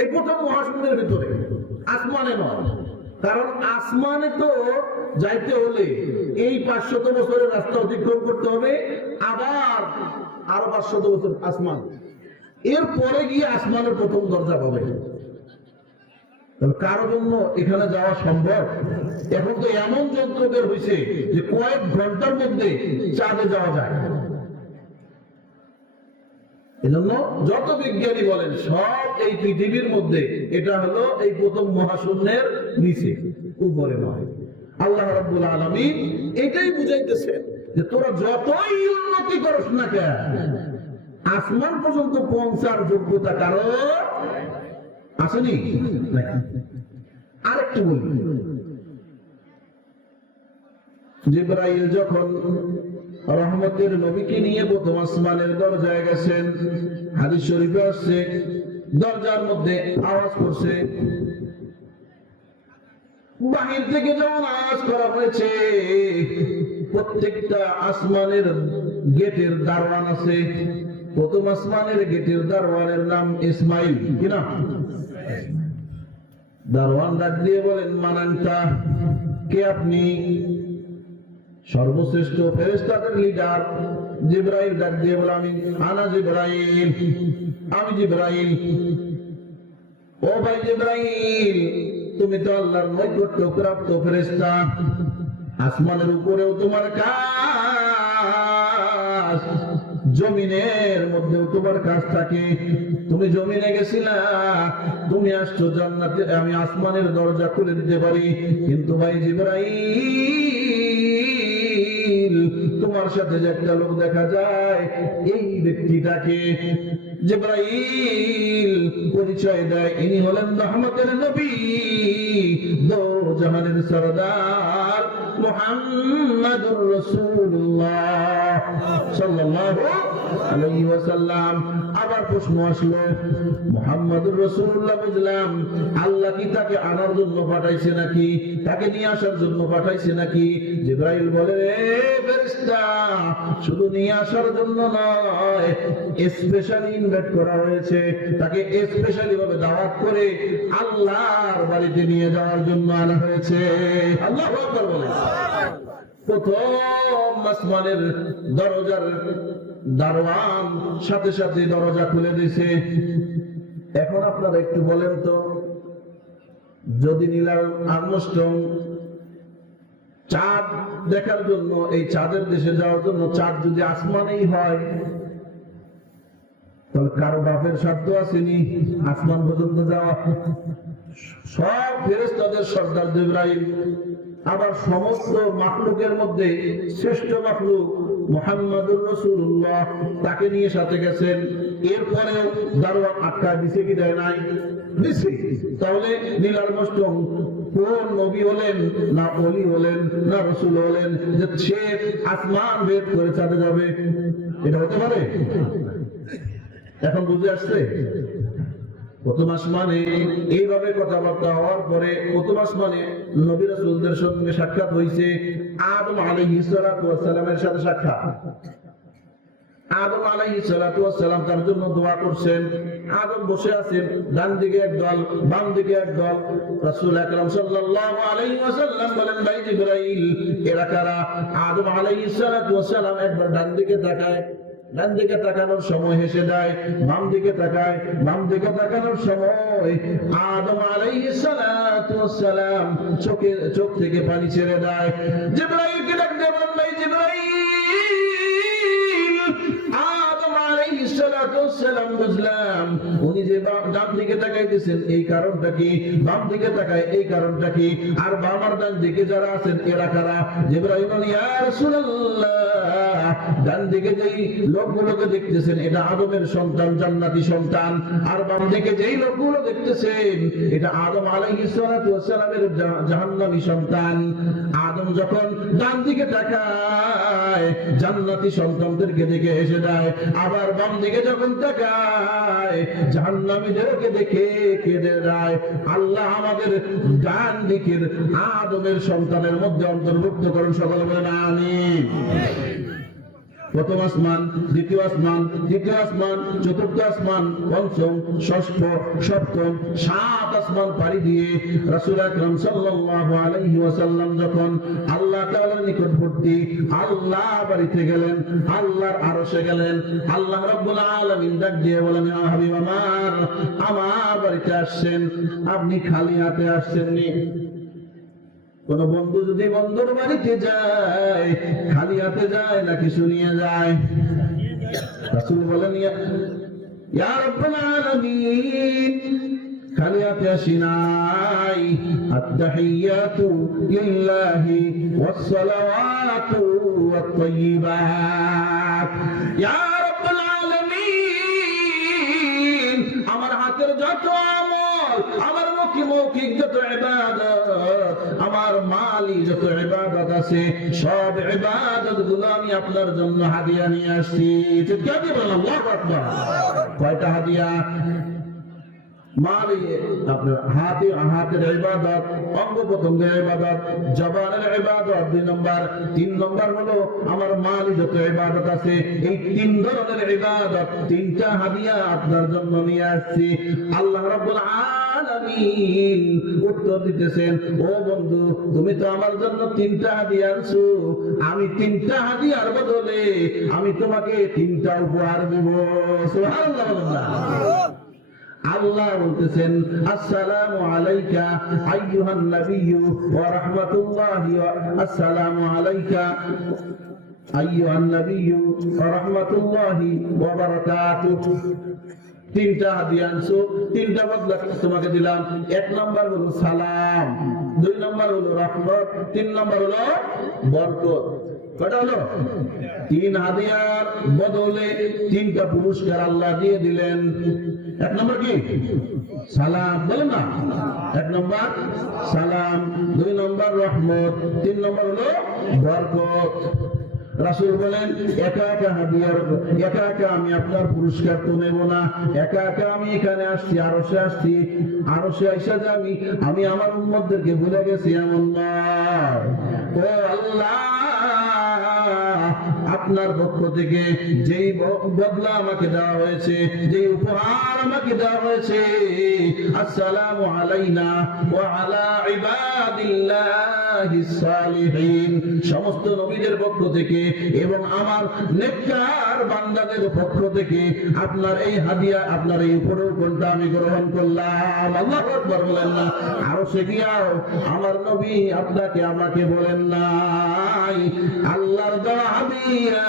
এই প্রথম মহাশূন্যের ভিতরে, আসমানে নয়। কারণ আসমানে তো যাইতে হলে এই 500 বছরের রাস্তা অতিক্রম করতে হবে, আবার আরো 500 বছর আসমান, এরপরে গিয়ে আসমানের প্রথম দরজা পাবে। কারো জন্য এখানে যাওয়া সম্ভব? এখন তো এমন যন্ত্র বের হয়েছে যে কয়েক ঘন্টার মধ্যে চাঁদে যাওয়া যায়। এজন্য যত বিজ্ঞানী বলেন সব এই পৃথিবীর মধ্যে, এটা হলো এই প্রথম মহাশূন্যের নিচে, উপরে নয়। আল্লাহ রাব্বুল আলামিন এটাই বুঝাইতেছেন যে তোরা যতই উন্নতি করস না কেন, আসমান পর্যন্ত পৌঁছার যোগ্যতা কারো আসেনি। আরেকটু বলি, জিবরাইল যখন রহমতের নবীকে নিয়ে প্রথম আসমানের দরজায় গেছেন, হাদিস শরীফে আসছে, দরজার মধ্যে আওয়াজ করছে। বাহির থেকে যেমন আওয়াজ করা হয়েছে, প্রত্যেকটা আসমানের গেটের দারওয়ান আছে। প্রথম আসমানের গেটের দারওয়ানের নাম ইসমাইল, কি না? দারওয়ান ডাক দিয়ে বলেন, মানান্তা, কে আপনি? সর্বশ্রেষ্ঠ ফেরেশতাদের লিডার জিবরাইল ডাক দিয়ে বলে, আমি আনা জিবরাইল, আমি জিবরাইল। ও ভাই জিবরাইল, তুমি তো আল্লাহর নৈকট্য প্রাপ্ত ফেরেশতা, আসমানের উপরেও তোমার কাজ, জমিনের মধ্যেও তোমার কাজ থাকে। তুমি জমিনে গেছিলা, তুমি আসছো জান্নাতে, আমি আসমানের দরজা খুলে দিতে পারি। কিন্তু ভাই জিবরাইল, তোমার সাথে যে একটা লোক দেখা যায়, এই ব্যক্তিটাকে জিবরাইল পরিচয় দেয়, ইনি হলেন রহমতের নবী, দো জাহানের সরদার মুহাম্মাদুর রাসূলুল্লাহ সাল্লাল্লাহু আলাইহি ওয়াসাল্লাম। আবার প্রশ্ন আসলো, মুহাম্মাদুর রাসূলুল্লাহ বুঝলাম, আল্লাহ কি তাকে আনার জন্য পাঠাইছে নাকি, তাকে নিয়ে আসার জন্য পাঠাইছে নাকি? জিবরাইল বলে, ফেরেশতা, শুধু নিয়ে আসার জন্য নয়, স্পেশালি ইনভাইট করা হয়েছে, তাকে স্পেশালি ভাবে দাওয়াত করে আল্লাহর বাড়িতে নিয়ে যাওয়ার জন্য আনা হয়েছে। আল্লাহু আকবার বলে। প্রথম আসমানের দরজার দারওয়ান সাথে সাথে দরজা খুলে দিয়েছে। এখন আপনারা একটু বলেন তো, যদি নীল আর্মস্ট্রং চাঁদ দেখার জন্য, এই চাঁদের দেশে যাওয়ার জন্য চাঁদ যদি আসমানেই হয়, তাহলে কারো বাপের স্বার্থ আসেনি আসমান পর্যন্ত যাওয়া? সব ফেরেশতাদের সর্দার জিবরাইল, আবার সমস্ত মাখলুকের মধ্যে শ্রেষ্ঠ মাখলুক মুহাম্মাদুর রাসূলুল্লাহ, তাকে নিয়ে সাথে গেছেন। এরপরেও দারওয়ান আটকা দিছে কি দেয় নাই? দিছে। তাহলে নীল আর্মস্ট্রং কোন নবী হলেন, না ওলি হলেন, না রাসূল হলেন যে সে আসমান ভেদ করে চাঁদে যাবে? এটা হতে পারে? এখন বুঝে আসছে? প্রথম আসমানে এইভাবে কথাবার্তা হওয়ার পরে প্রথম আসমানে নবী রাসূলদের সঙ্গে সাক্ষাৎ হয়েছে। আদম আলাইহিস সালাতু ওয়াস সালামের সাথে সাক্ষাৎ। আদম আলাইহিস সালাতু ওয়াস সালাম তার জন্য দোয়া করছেন। আদম বসে আছেন, ডান দিকে এক দল, বাম দিকে এক দল। রাসূল আকরাম সাল্লাল্লাহু আলাইহি ওয়াসাল্লাম বলেন, ভাই জিবরাইল, এরা কারা? আদম আলাইহিস সালাতু ওয়াস সালাম একবার ডান দিকে তাকায়, ডান দিকে তাকানোর সময় হেসে দেয়, বাম দিকে তাকায়, বাম দিকে তাকানোর সময় আদম আলাইহিস সালাতু ওয়াস সালাম চোখ থেকে পানি ছেড়ে দেয়। জিবরাইলকে ডাক দিয়ে বলেন, ভাই জিবরাইল, আদম আলাইহিস সালাতু ওয়াস সালাম বুঝলাম উনি যে ডান দিকে তাকাইতেছেন এই কারণটা কি, বাম দিকে তাকায় এই কারণটা কি, আর বাম আর ডান দিকে যারা আছেন এরা কারা? জিবরাইল বলেন, ইয়া রাসূলুল্লাহ, ডান দিকে যেই লোকগুলোকে দেখতেছেন এটা আদমের সন্তান, জান্নাতি সন্তান, আর বাম দিকে যেই লোকগুলো দেখতেছেন এটা আদম আলাইহিস সালাতু ওয়াস সালামের জাহান্নামী সন্তান। আদম যখন ডান দিকে তাকায় জান্নাতি সন্তানদেরকে দেখে হেসে দেয়, আবার বাম দিকে যখন তাকায় জাহান্নামীদেরকে দেখে কেঁদে দেয়। আল্লাহ আমাদের ডান দিকের আদমের সন্তানের মধ্যে অন্তর্ভুক্ত করেন, সকলে বলেন আমিন। প্রথম আসমান, দ্বিতীয় আসমান, তৃতীয় আসমান, চতুর্থ আসমান, পঞ্চম, ষষ্ঠ, সপ্তম, 7 আসমান পাড়ি দিয়ে রাসূল আকরাম সাল্লাল্লাহু আলাইহি ওয়াসাল্লাম যখন আল্লাহ তাআলার নিকটবর্তী আল্লাহ বাড়িতে গেলেন, আল্লাহর আরশে গেলেন, আল্লাহ রাব্বুল আলামিন ডাক দিয়ে বলেন, ইয়া হাবিব আমার বাড়িতে আসছেন, আপনি খালি হাতে আসছেননি। কোন বন্ধু যদি বন্ধুর বাড়িতে যায় খালি হাতে যায় না কিছু নিয়ে যায়? রাসূল বলেন, ইয়া রাব্বুল আলামিন, খালি হাতে আসি নাই। আত-তাহিয়াতু লিল্লাহি ওয়াস-সালাওয়াতু ওয়াত-তাইয়্যিবাত। ইয়া রাব্বুল আলামিন, আমার হাতের যত আমল, আমার মৌখিক যত ইবাদত, আমার মালি যত ইবাদত আছে, সব ইবাদত গুলো আমি আপনার জন্য হাদিয়া নিয়ে আসছি। চিৎকার দিয়ে বলেন আল্লাহু আকবার। কয়টা হাদিয়া? মালি আপনার হাতের ইবাদত, অঙ্গ প্রত্যঙ্গের ইবাদত, জবানের ইবাদত 2 নম্বর, 3 নম্বর হলো আমার মালি যত ইবাদত আছে, এই 3 ধরনের ইবাদত 3টা হাদিয়া আপনার জন্য নিয়ে আসছি। আল্লাহ রাব্বুল আলামিন উত্তর দিতেছেন, ও বন্ধু, তুমি তো আমার জন্য 3টা হাদিয়া আনছো, আমি 3টা হাদিয়ার বদলে আমি তোমাকে 3টা উপহার দেব। সুবহানাল্লাহ। আল্লাহ বলতেছেন, আসসালামু আলাইকা আইয়ুহান নাবিয়্যু ওয়া রাহমাতুল্লাহি ওয়া আসসালামু আলাইকা আইয়ুহান নাবিয়্যু ওয়া রাহমাতুল্লাহি ওয়া বারাকাতুহু। 3টা হাদিয়া আনছো, 3টা বদলা তোমাকে দিলাম। 1 নম্বর হলো সালাম, 2 নম্বর হলো রহমত, 3 নম্বর হলো বরকত। কয়টা হলো? 3 হাদিয়ার বদলে 3টা পুরস্কার আল্লাহ দিয়ে দিলেন। 1 নম্বর কি? সালাম। বলেন না, 1 নম্বর সালাম, 2 নম্বর রহমত, 3 নম্বর হলো বরকত। রাসূল বলেন, একা একা আমি আপনার পুরস্কার তো নেব না, একা আমি এখানে আসছি, আরশে আইসা যে আমি আমার উম্মতদেরকে ভুলে গেছি এমন নয়। ও আল্লাহ, আপনার পক্ষ থেকে যেই বদলা আমাকে দেওয়া হয়েছে, যেই উপহার আমাকে দেওয়া হয়েছে, আসসালামু আলাইনা ওয়া আলা ইবাদিল্লাহিস সালিহিন, সমস্ত নবীদের পক্ষ থেকে এবং আমার নেককার বান্দাদের পক্ষ থেকে আপনার এই হাদিয়া, আপনার এই উপঢৌকনটা আমি গ্রহণ করলাম। আল্লাহু আকবার বলেন না? আরো সে গিয়াও আমার নবী আপনাকে আমাকে বলেন নাই, আল্লাহর দেওয়া হাদিয়া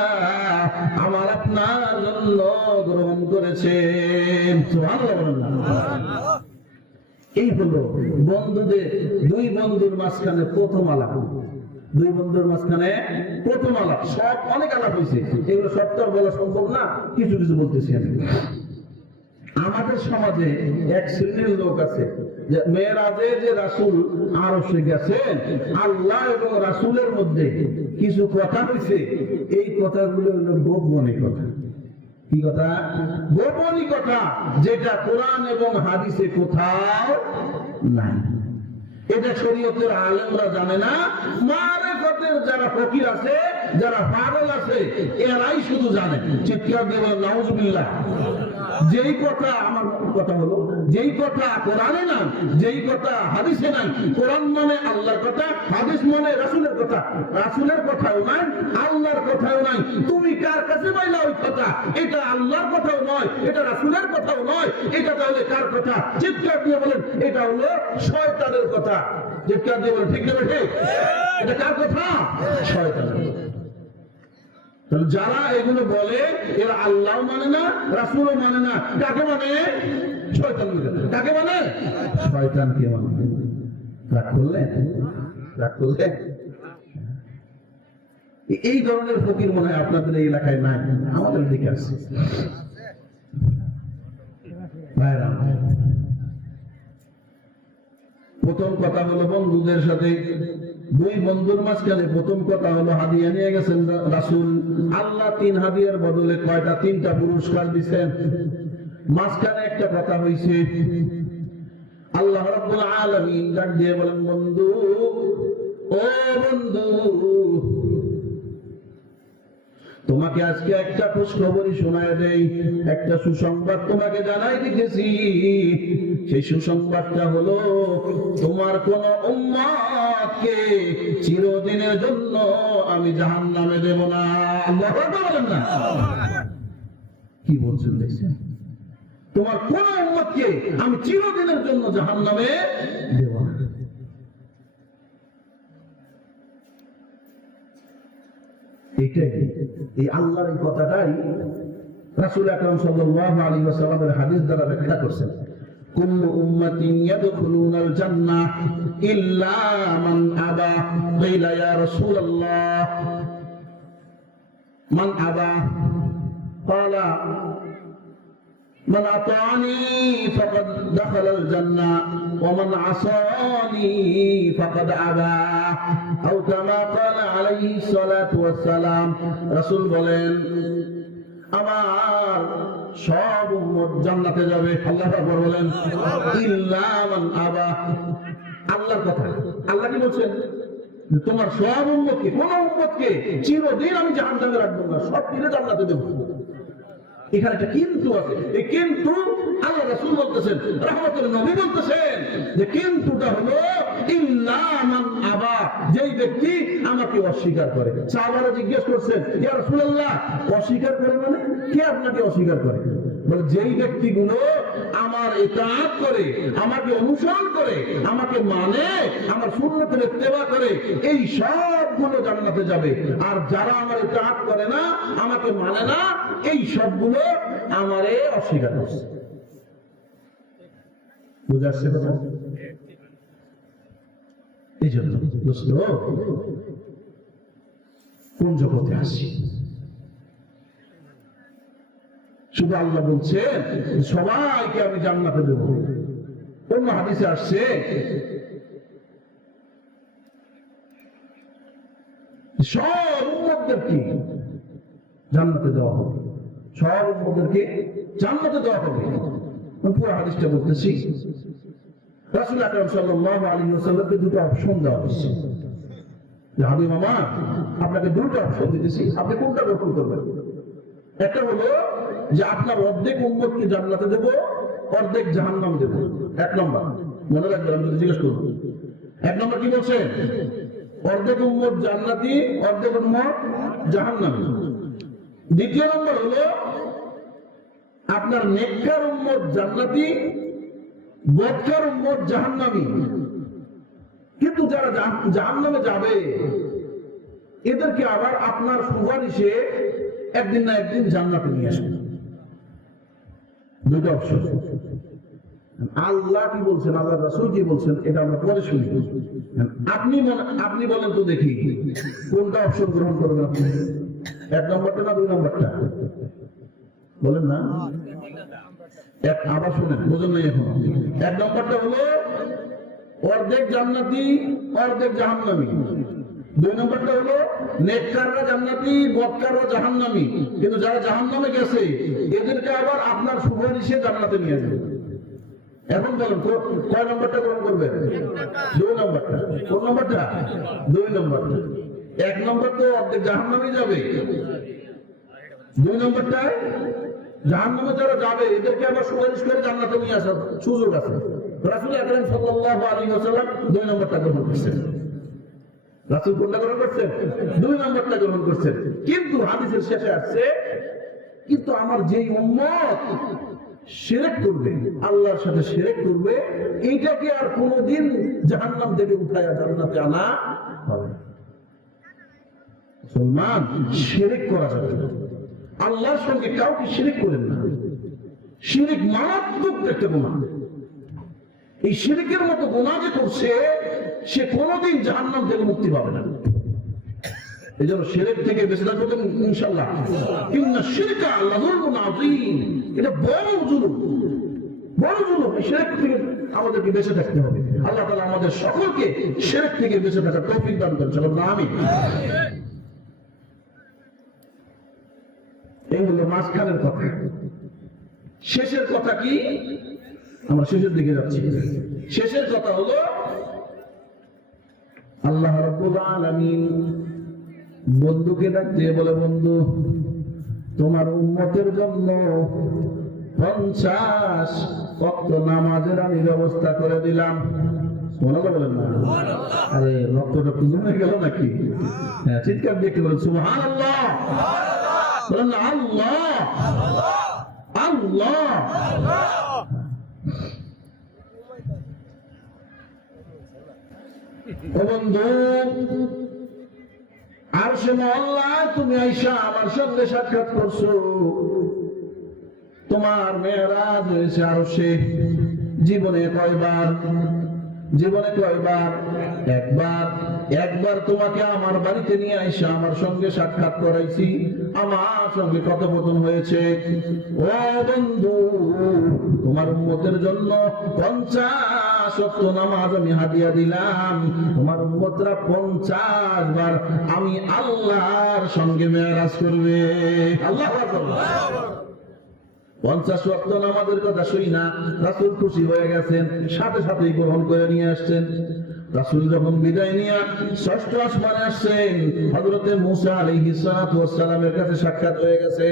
আমার আপনার জন্য গ্রহণ করেছেন। সুবহানাল্লাহ বলেন না? এই হলো বন্ধুদের, 2 বন্ধুর মাঝখানে প্রথম আলাপ। 2 বন্ধুর মাঝখানে প্রথম আলাপ। সব অনেক আলাপ হয়েছে, এগুলো সব তো বলা সম্ভব না, কিছু কিছু বলতেছি আমি। আমাদের সমাজে এক শ্রেণীর লোক আছে, যে মেরাজে যে রাসূল আরশে গেছেন, আল্লাহ এবং রাসূলের মধ্যে কিছু কথা হয়েছে, এই কথাগুলো হলো গোপনীয় কথা। কি কথা? গোপনীয় কথা, যেটা কোরআন এবং হাদিসে কোথাও নাই। এটা শরীয়তের আলেমরা জানে না, মারেফতের যারা ফকির আছে, যারা পাগল আছে, এরাই শুধু জানে। চিৎকার দিয়ে বলেন নাউজুবিল্লাহ। যেই কথা, আমার কথা হলো, যেই কথা কোরআনে নাই, যেই কথা হাদিসে নাই, কোরআন মানে আল্লাহর কথা, হাদিস মানে রাসূলের কথা, রাসূলের কথাও নাই, আল্লাহর কথাও নাই, তুমি কার কাছে পাইলা ওই কথা? এটা আল্লাহর কথাও নয়, এটা রাসূলের কথাও নয়, এটা তাহলে কার কথা? চিৎকার দিয়ে বলেন, এটা হলো শয়তানের কথা। চিৎকার দিয়ে বলেন ঠিক না ঠিক? এটা কার কথা? শয়তানের কথা। যারা এগুলো বলে, এরা আল্লাহ মানে না, রাসূলও মানে না, কাকে মানে? শয়তানকে। কাকে মানে? শয়তানকে মানে। রাগ করলেন? এই ধরনের ফকির মনে হয় আপনাদের এই এলাকায় নাই, আমাদের দিকে আছে। প্রথম কথা হলো বন্ধুদের সাথে, 2 বন্ধুর মাঝখানে প্রথম কথা হলো হাদিয়া নিয়ে গেছেন রাসূল। আল্লাহ 3 হাদিয়ার বদলে কয়টা? 3টা পুরস্কার দিচ্ছেন। মাঝখানে একটা কথা হইছে, আল্লাহ রাব্বুল আলামিন ডাক দিয়ে বলেন, বন্ধু, ও বন্ধু, তোমাকে আজকে একটা খুশখবরই শোনায় দেই, একটা সুসংবাদ তোমাকে জানাই দিতেছি। সেই সুসংবাদটা হলো তোমার কোন উম্মতকে চিরদিনের জন্য আমি জাহান্নামে দেব না। আল্লাহু আকবার বলেন না? কি বলছেন দেখছেন? তোমার কোন উম্মতকে আমি চিরদিনের জন্য জাহান্নামে দেব না। এই আল্লাহর এই কথাটাই রাসূল আকরাম সাল্লাল্লাহু আলাইহি ওয়াসাল্লামের হাদিস দ্বারা ব্যাখ্যা করছেন। কুল্লু উম্মতিন ইয়াদখুলুনাল জান্নাহ ইল্লা মান আবা। কিলা ইয়া রাসূলুল্লাহ মান আবা? ক্বালা মান আতানি ফাকাদ দাখালাল জান্নাহ ওয়া মান আসানি ফাকাদ আবা। আও কামা ক্বালা আলাইহিস সালাতু ওয়াস সালাম। রাসূল বলেন, আমার সব উম্মত জান্নাতে যাবে। আল্লাহ আকবার বলেন, ইল্লা মান আবা। আল্লাহর কথা। আল্লাহ কি বলছেন? তোমার সব উম্মতকে, কোন উম্মতকে চিরদিন আমি জাহান্নামে রাখবো না, সব দিনে জান্নাতে দেব। এখানে একটা কিন্তু আছে। এই কিন্তু আল্লাহ রাসূল বলতেছেন, রাহমাতুল নবী বলতেছেন যে কিন্তুটা হলো ইল্লা মান আবা, যেই ব্যক্তি আমাকে অস্বীকার করে। সাহাবারা জিজ্ঞেস করছেন, ইয়া রাসূলুল্লাহ, অস্বীকার করে মানে? কে আপনাকে অস্বীকার করে? বলে, যেই ব্যক্তিগুলো আমার ইতাআত করে, আমাকে অনুসরণ করে, আমাকে মানে, আমার সুন্নতের ইত্তেবা করে, এই সবগুলো জান্নাতে যাবে। আর যারা আমার ইতাআত করে না, আমাকে মানে না, এই সবগুলো আমারে অস্বীকার করছে। বুঝাচ্ছে কথা? এই জন্য দোস্ত, কোন জগতে আসি? শুধু আল্লাহ বলছেন সবাইকে আমি জান্নাতে দেব। অন্য হাদিসে আসছে সব উম্মতদেরকে জান্নাতে দেওয়া হবে, সব উম্মতদেরকে জান্নাতে দেওয়া হবে। পুরো হাদিসটা বলতেছি। রাসূল আকরাম সাল্লাল্লাহু আলাইহি ওয়াসাল্লামকে দুটো অপশন দেওয়া হয়েছে। হাবিব আমার, আপনাকে দুটো অপশন দিতেছি, আপনি কোনটা গ্রহণ করবেন? একটা হলো যে আপনার অর্ধেক উম্মতকে জান্নাতে দেব, অর্ধেক জাহান্নাম দেব। এক নম্বর, মনে রাখবেন, আমি যদি জিজ্ঞেস করবো। এক নম্বর কি বলছেন? অর্ধেক উম্মত জান্নাতি, অর্ধেক উম্মত জাহান্নামী। দ্বিতীয় নম্বর হলো আপনার নেককার উম্মত জান্নাতি, বদকার উম্মত জাহান্নামী। কিন্তু যারা জাহান্নামে যাবে, এদেরকে আবার আপনার সুপারিশে একদিন না একদিন জান্নাতে নিয়ে আসবে। দুটো অপশন। আল্লাহ কি বলছেন, আল্লাহ রাসূল কি বলছেন, এটা আমরা পরে শুনি। আপনি বলেন তো দেখি, কোনটা অপশন গ্রহণ করবেন আপনি? এক নম্বরটা না দুই নম্বরটা? বলেন না। আবার শুনেন, বোঝেন নাই এখন। এক নম্বরটা হলো অর্ধেক জান্নাতি, অর্ধেক জাহান্নামী। দুই নম্বরটা হলো নেককাররা জান্নাতি, বদকাররা জাহান্নামী। কিন্তু যারা জাহান্নামে গেছে, এদেরকে আবার আপনার সুপারিশে জান্নাতে নিয়ে যাবে। এখন বলেন, কয় নম্বরটা গ্রহণ করবেন? দুই নম্বরটা। কোন নম্বরটা? দুই নম্বরটা। এক নম্বর তো অর্ধেক জাহান্নামে যাবে, দুই নম্বরটায় জাহান্নামে যারা যাবে, এদেরকে আবার সুপারিশ করে জান্নাতে নিয়ে আসার সুযোগ আছে। রাসূল আকরাম সাল্লাল্লাহু আলাইহি ওয়াসাল্লাম দুই নম্বরটা গ্রহণ করছেন। রাসূল কোনটা গ্রহণ করছেন? দুই নম্বরটা গ্রহণ করছেন। কিন্তু হাদিসের শেষে আসছে, কিন্তু আমার যেই উম্মত শিরক করবে, আল্লাহর সাথে শিরক করবে, এইটাকে আর কোনোদিন জাহান্নাম থেকে উঠায়া জান্নাতে আনা হবে না। মুসলমান, শিরক করা যাবে না। আল্লাহর সঙ্গে কাউকে শিরক করেন না। শিরক মারাত্মক একটা গুনাহ। এই শিরকের মতো গুনাহ যে করছে, সে কোনোদিন জাহান্নাম থেকে মুক্তি পাবে না। এই জন্য শিরক থেকে বেঁচে থাকবেন ইনশাআল্লাহ। ইন্না শিরকা লাযুলমুন আযীম। এটা বড় জুলুম, বড় জুলুম। শিরক থেকে আমাদেরকে বেঁচে থাকতে হবে। আল্লাহ তাআলা আমাদের সকলকে শিরক থেকে বেঁচে থাকার তৌফিক দান করেন। সকলে আমিন। এই হলো মাঝখানের কথা। শেষের কথা কি? আমরা শেষের দিকে যাচ্ছি। শেষের কথা হলো আল্লাহ রাব্বুল আলামিন বন্ধুকে ডাক দিয়ে বলে, বন্ধু তোমার উম্মতের জন্য 50 ওয়াক্ত নামাজের আমি ব্যবস্থা করে দিলাম। সুবহানাল্লাহ বলেন না? আরে রক্তটা কি জমে গেল নাকি? হ্যাঁ, চিৎকার দিয়ে কি বলেন? সুবহানাল্লাহ বলেন না? আল্লাহ আল্লাহ। ও বন্ধু, আর শোনো, আল্লাহ তুমি আইসা আমার সঙ্গে সাক্ষাৎ করছো, তোমার মেয়েরাজ হয়েছে আরশে। জীবনে কয়বার? জীবনে কয়বার? একবার। একবার তোমাকে আমার বাড়িতে নিয়ে আইসা আমার সঙ্গে সাক্ষাৎ করাইছি, আমার সঙ্গে কথোপকথন হয়েছে। ও বন্ধু, তোমার উম্মতের জন্য 50 ওয়াক্ত নামাজ আমি হাদিয়া দিলাম। তোমার উম্মতরা 50 বার আমি আল্লাহর সঙ্গে মেরাজ করবে। আল্লাহু আকবার। 50 ওয়াক্ত নামাজের কথা শুই না রাসূল খুশি হয়ে গেছেন, সাথে সাথেই গ্রহণ করে নিয়ে আসছেন। রাসূল যখন বিদায় নিয়ে 6ষ্ঠ আসমানে আসছেন, হযরতে মূসা আলাইহিস সালাতু ওয়াস সালামের কাছে সাক্ষাৎ হয়ে গেছে।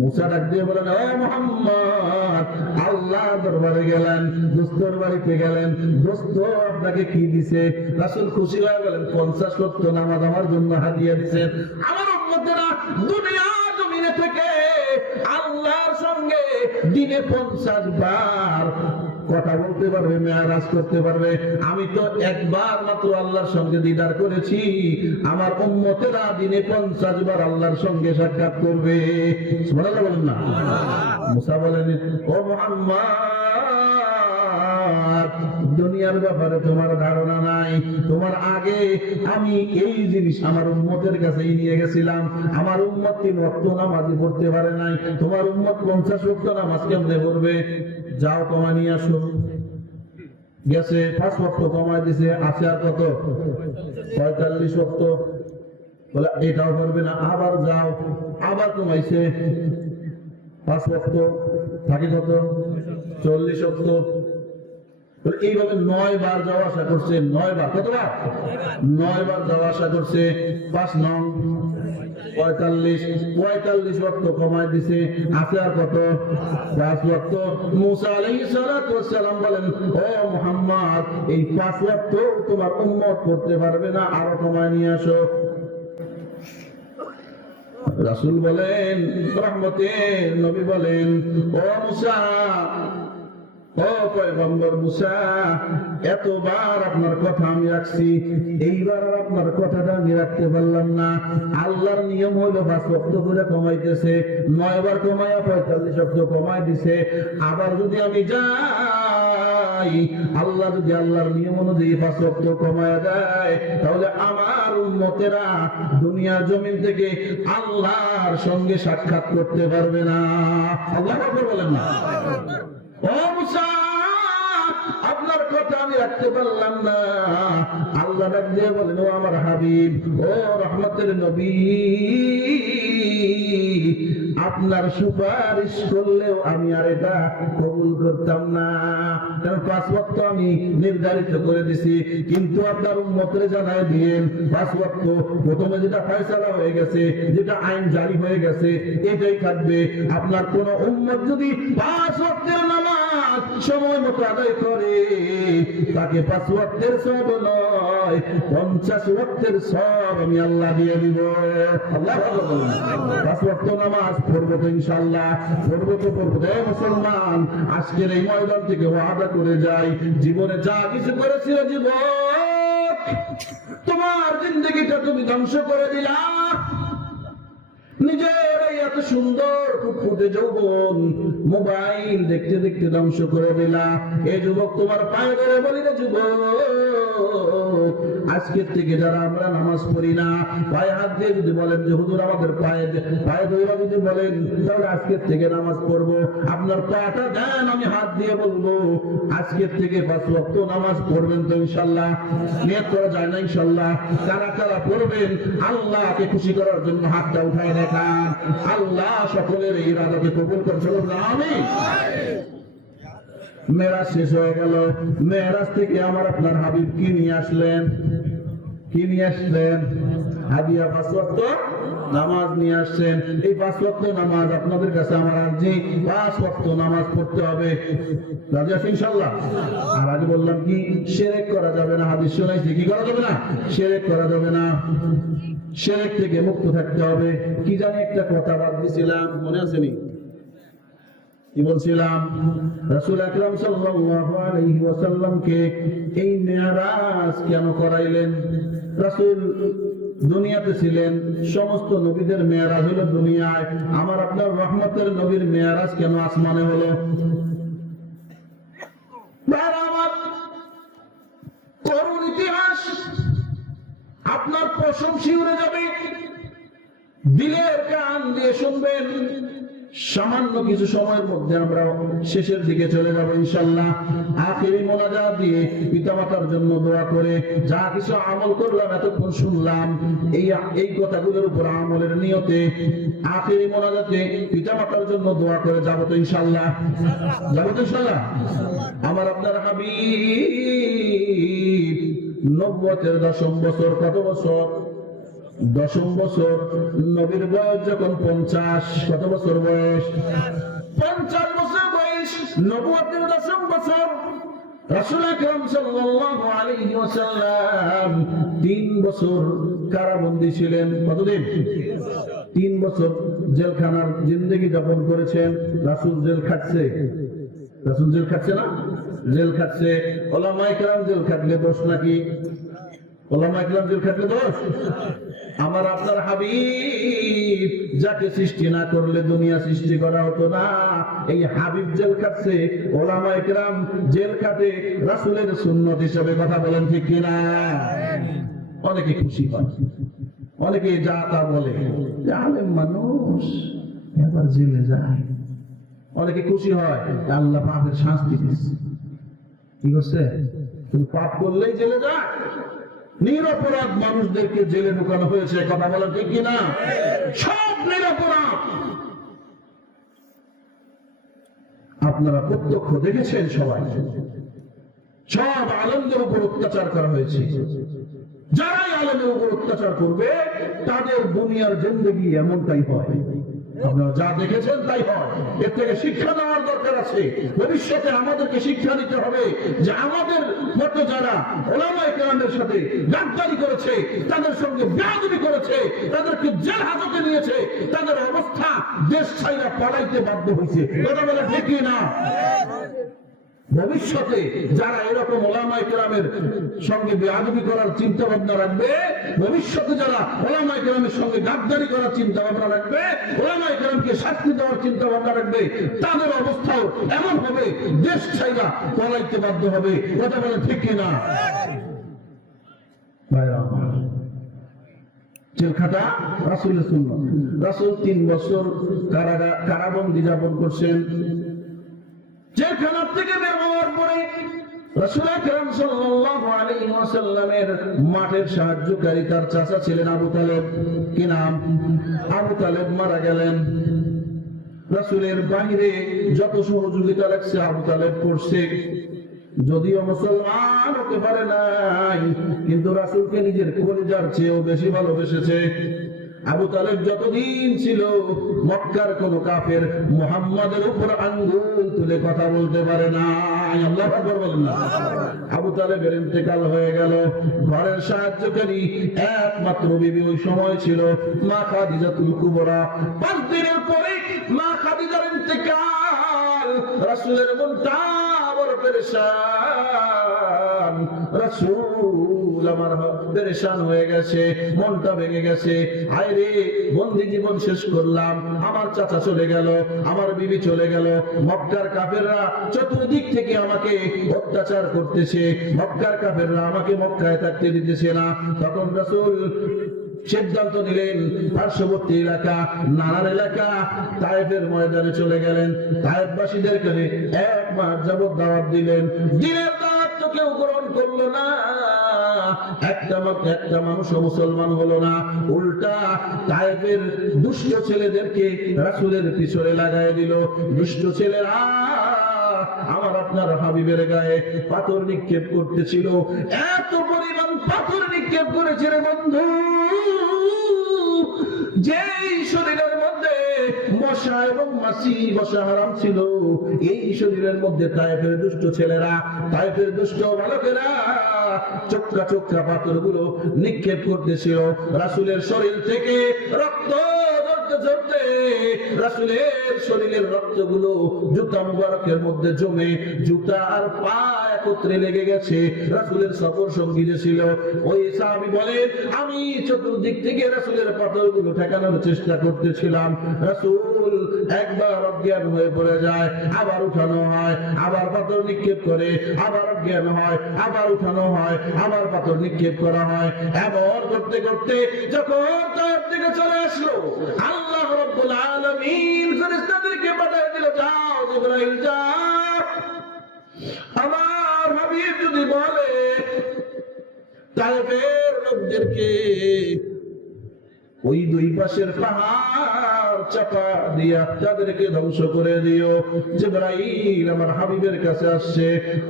মূসা ডাক দিয়ে বলেন, ও মুহাম্মদ, আল্লাহর দরবারে গেলেন, দোস্তর বাড়িতে গেলেন, দোস্ত আপনাকে কি দিছে? রাসূল খুশি হয়ে বলেন, 50 ওয়াক্ত নামাজ আমার জন্য হাদিয়া দিয়েছেন। আমার উম্মতেরা দুনিয়া জমিনে থেকে আল্লাহর সঙ্গে দিনে 50 বার কথা বলতে পারবে, মেরাজ করতে পারবে। আমি তো একবার মাত্র আল্লাহর সঙ্গে দিদার করেছি, আমার উম্মতেরা দিনে 50 বার আল্লাহর সঙ্গে সাক্ষাৎ করবে। সুবহানাল্লাহ বলেন না? মুসা বলেন, ও মুহাম্মদ, দুনিয়ার ব্যাপারে তোমার ধারণা নাই। তোমার আগে আমি এই জিনিস আমার উম্মতের কাছেই নিয়ে গেছিলাম। আমার উম্মত 3 ওয়াক্ত নামাজই পড়তে পারে নাই, তোমার উম্মত 50 ওয়াক্ত নামাজ কেমনে পড়বে? যাও কমা নিয়ে আসো। গেছে, 5 ওয়াক্ত কমায় দিছে, আছে আর কত? 45 ওয়াক্ত। বলে এটাও পারবে না, আবার যাও, আবার কমাইছে 5 ওয়াক্ত, থাকে কত? 40 ওয়াক্ত। এইভাবে 9 বার যাওয়া আসা করছে। 9 বার, কতবার? 9 বার যাওয়া আসা করছে। 5 নং 45 ওয়াক্ত কমায় দিছে, আছে আর কত? 5 ওয়াক্ত। মূসা আলাইহিস সালাতু ওয়াস সালাম বলেন, ও মুহাম্মদ, এই 5 ওয়াক্ত তোমার উম্মত করতে পারবে না, আরো কমায় নিয়ে আসো। রাসূল বলেন, রহমতের নবী বলেন, ও মূসা, ও পয়গম্বর মূসা, এতবার আপনার কথা আমি রাখছি, এইবার আর আপনার কথাটা আমি রাখতে পারলাম না। আল্লাহর নিয়ম হলো 5 ওয়াক্ত করে কমাইতেছে, 9 বার কমাইয়া 45 ওয়াক্ত কমাই দিছে। আবার যদি আমি যাই, আল্লাহ যদি আল্লাহর নিয়ম অনুযায়ী 5 ওয়াক্ত কমায়া দেয়, তাহলে আমার উম্মতেরা দুনিয়ার জমিন থেকে আল্লাহর সঙ্গে সাক্ষাৎ করতে পারবে না। আল্লাহু আকবার বলেন না? ও মূসা, আপনার কথা আমি রাখতে পারলাম না। আল্লাহ ডাক দিয়ে বলেন, ও আমার হাবিব, ও রহমতের নবী, আপনার সুপারিশ করলেও আমি আর এটা কবুল করতাম না, কারণ 5 ওয়াক্ত আমি নির্ধারিত করে দিছি। কিন্তু আপনার উম্মতরে জানায় দিয়েন, 5 ওয়াক্ত প্রথমে যেটা ফয়সালা হয়ে গেছে, যেটা আইন জারি হয়ে গেছে, এটাই থাকবে। আপনার কোন উম্মত যদি 5 ওয়াক্তের নামাজ সময় মতো আদায় করে, তাকে 5 ওয়াক্তের সওয়াব নয়, 50 ওয়াক্তের সওয়াব আমি আল্লাহ দিয়ে দিব। আল্লাহু আকবার। 5 ওয়াক্ত নামাজ পড়বো তো ইনশাআল্লাহ, পড়বো তো পড়বো। মুসলমান, আজকের এই ময়দান থেকে ওয়াদা করে যাই, জীবনে যা কিছু করেছিল জীবন, তোমার জিন্দেগিটা তুমি ধ্বংস করে দিলা। নিজের এত সুন্দর ফুটফুটে যৌবন মোবাইল দেখতে দেখতে ধ্বংস করে দিলা। এই যুবক, তোমার পায়ে ধরে বলি রে যুবক, আজকের থেকে যারা আমরা নামাজ পড়ি না, পায়ে হাত দিয়ে যদি বলেন যে হুজুর আমাদের পায়ে ধরে যদি বলেন, তাহলে আজকের থেকে নামাজ পড়বো। আপনার পাটা দেন, আমি হাত দিয়ে বলবো আজকের থেকে 5 ওয়াক্ত নামাজ পড়বেন তো ইনশাআল্লাহ? নিয়ত করা যায় না ইনশাআল্লাহ? কারা কারা পড়বেন আল্লাহকে খুশি করার জন্য হাতটা উঠায় দেখান। আল্লাহ সকলের এই ইরাদাকে কবুল করুন। আমিন। মেরাজ শেষ হয়ে গেল। মেরাজ থেকে আমার আপনার হাবিব কি নিয়ে আসলেন? কি নিয়ে আসলেন? হাদিয়া 5 ওয়াক্ত নামাজ নিয়ে আসছেন। এই 5 ওয়াক্ত নামাজ আপনাদের কাছে আমার আরজি, 5 ওয়াক্ত নামাজ পড়তে হবে। রাজি আছেন ইনশাআল্লাহ? আর আগে বললাম কি, শিরক করা যাবে না। হাদিস শোনাইছি, কি করা যাবে না? শিরক করা যাবে না। শিরক থেকে মুক্ত থাকতে হবে। কি জানি একটা কথা বাদ দিছিলাম, মনে আছে নি? কি বলছিলাম? রাসূল আকরাম সাল্লাল্লাহু আলাইহি ওয়াসাল্লামকে এই মেরাজ কেন করাইলেন? রাসূল দুনিয়াতে ছিলেন, সমস্ত নবীদের মেরাজ হলো দুনিয়ায়, আমার আপনার রহমতের নবীর মেরাজ কেন আসমানে হলো? আমার করুণ ইতিহাস আপনার প্রশংসী উড়ে যাবে, দিলের কান দিয়ে শুনবেন। সামান্য কিছু সময়ের মধ্যে আমরা শেষের দিকে চলে যাব ইনশাআল্লাহ। আখিরি মোনাজাত দিয়ে পিতামাতার জন্য দোয়া করে যা কিছু আমল করলাম, এতক্ষণ শুনলাম, এই কথাগুলোর উপর আমলের নিয়তে আখিরি মোনাজাতে পিতামাতার জন্য দোয়া করে যাব তো ইনশাআল্লাহ? যাব তো ইনশাআল্লাহ? আমার আপনার হাবিব নবুয়তের 10ম বছর, কত বছর? 10ম বছর। নবীর বয়স যখন 50, কত বছর বয়স? 50 বছর বয়স। নবুয়তের 10ম বছর। রাসূল আকরাম সাল্লাল্লাহু আলাইহি ওয়াসাল্লাম 3 বছর কারাবন্দী ছিলেন। কতদিন? 3 বছর জেলখানার জিন্দেগি যাপন করেছেন। রাসূল জেল খাটছে, রাসূল জেল খাটছে না? জেল খাটছে। ওলামায়ে কেরাম জেল খাটলে দোষ নাকি? ওলামায়ে কেরাম জেল খাটলে দোষ? আমার আপনার হাবিব যাকে সৃষ্টি না করলে দুনিয়া সৃষ্টি করা হতো না। এই হাবিব জেল খাটছে, ওলামায়ে কেরাম জেল খাটে রাসূলের সুন্নাত হিসেবে। কথা বলেন ঠিক কিনা? অনেকে খুশি হয়, অনেকে যা তা বলে, আলেম মানুষ এবার জেলে যায়। অনেকে খুশি হয়, আল্লাহ পাপের শাস্তি দিচ্ছে। কি করছে? তুমি পাপ করলেই জেলে যায়। নিরপরাধ মানুষদেরকে জেলে ঢুকানো হয়েছে। কথা বলা ঠিক কিনা? সব নিরপরাধ। আপনারা প্রত্যক্ষ দেখেছেন, সবাই সব আলেমদের উপর অত্যাচার করা হয়েছে। যারাই আলেমের উপর অত্যাচার করবে তাদের দুনিয়ার জিন্দেগি এমনটাই হয়। আপনারা যা দেখেছেন তাই হয়। এর থেকে শিক্ষা নেওয়ার দরকার আছে। ভবিষ্যতে আমাদেরকে শিক্ষা নিতে হবে যে আমাদের মতো যারা ওলামায়ে কেরামের সাথে গাদ্দারি করেছে, তাদের সঙ্গে বেয়াদবি করেছে, তাদেরকে জেল হাজতে নিয়েছে, তাদের অবস্থা দেশ ছাইরা পালাইতে বাধ্য হয়েছে। কথা বলে ঠিক না? ভবিষ্যতে যারা এরকম ওলামায়ে কেরামের সঙ্গে বেয়াদবি করার চিন্তা ভাবনা রাখবে, ভবিষ্যতে যারা ওলামায়ে কেরামের সঙ্গে গাদ্দারি করার চিন্তা ভাবনা রাখবে, ওলামায়ে কেরামকে শাস্তি দেওয়ার চিন্তা ভাবনা রাখবে, তাদের অবস্থাও এমন হবে দেশ ছাইরা পলাইতে বাধ্য হবে। কথা বলে ঠিক কিনা? জেলখাটা রাসূলের সুন্নাত। রাসূল 3 বছর কারাবন্দী যাপন করছেন। জেলখানা থেকে বের হওয়ার পরে রাসূল আকরাম সাল্লাল্লাহু আলাইহি ওয়াসাল্লামের মাঠের সাহায্যকারী তার চাচা ছিলেন আবু তালেব। কি নাম? আবু তালেব মারা গেলেন। রাসূলের বাহিরে যত সহযোগিতা লাগছে আবু তালেব করছে। যদিও মুসলমান হতে পারে নাই, কিন্তু রাসূলকে নিজের কলিজার চেয়েও বেশি ভালোবেসেছে। আবু তালেব যতদিন ছিল মক্কার কোন কাফের মুহাম্মাদের উপর আঙ্গুল তুলে কথা বলতে পারে না। আল্লাহু আকবার বলেন না? আবু তালেবের ইন্তেকাল হয়ে গেল। ঘরের সাহায্যকারী একমাত্র বিবি ওই সময় ছিল মা খাদিজাতুল কুবরা। 5 দিনের পরে মা খাদিজার ইন্তেকাল। রাসূলের মনটা বড় পেরেশান। রাসূল আমার পেরেশান হয়ে গেছে, মনটা ভেঙে গেছে। হায় রে, বন্দি জীবন শেষ করলাম, আমার চাচা চলে গেল, আমার বিবি চলে গেল, মক্কার কাফেররা চতুর্দিক থেকে আমাকে অত্যাচার করতেছে, মক্কার কাফেররা আমাকে মক্কায় থাকতে দিতেছে না। তখন রাসূল সিদ্ধান্ত নিলেন পার্শ্ববর্তী এলাকা, নানার এলাকা তায়েফের ময়দানে চলে গেলেন। তায়েফবাসীদেরকে 1 মাস যাবত দাওয়াত দিলেন। দিনের দাওয়াত তো কেউ গ্রহণ করলো না। একটা মানুষও মুসলমান হলো না। উল্টা তায়েফের দুষ্ট ছেলেদেরকে রাসূলের পিছনে লাগায় দিল। দুষ্ট ছেলেরা আমার আপনার হাবিবের গায়ে পাথর নিক্ষেপ করতেছিল। এত পরিমাণ পাথর নিক্ষেপ করেছে রে বন্ধু, যেই শরীরের মধ্যে মশা এবং মাছি বসা হারাম ছিল, এই শরীরের মধ্যে তায়েফের দুষ্ট ছেলেরা, তায়েফের দুষ্ট বালকেরা চক্কা চক্কা পাথরগুলো নিক্ষেপ করতেছিল। রাসূলের শরীর থেকে রক্ত ঝরতে ঝরতে রাসূলের শরীরের রক্তগুলো জুতা মুবারকের মধ্যে জমে জুতা আর পা একত্রে লেগে গেছে। রাসূলের সফর সঙ্গী যে ছিল ওই সাহাবী বলেন, আমি চতুর্দিক থেকে রাসূলের পাথরগুলো ঠেকানোর চেষ্টা করতেছিলাম। রাসূল একবার অজ্ঞান হয়ে পড়ে যায়, আবার উঠানো হয়, আবার পাথর নিক্ষেপ করে, আবার অজ্ঞান হয়, আবার উঠানো হয়, আবার পাথর নিক্ষেপ করা হয়। এমন করতে করতে যখন তার দিকে চলে আসলো, আল্লাহ রাব্বুল আলামিন ফেরেশতাদেরকে পাঠিয়ে দিল, যাও জিবরাইল যাও, আমার হাবিব যদি বলে তায়েফের লোকদেরকে ওই দুই পাশের পাহাড় চাপা দিয়া তাদেরকে ধ্বংস করে দিও। জিবরাইল আমার হাবিবের কাছে আসছে,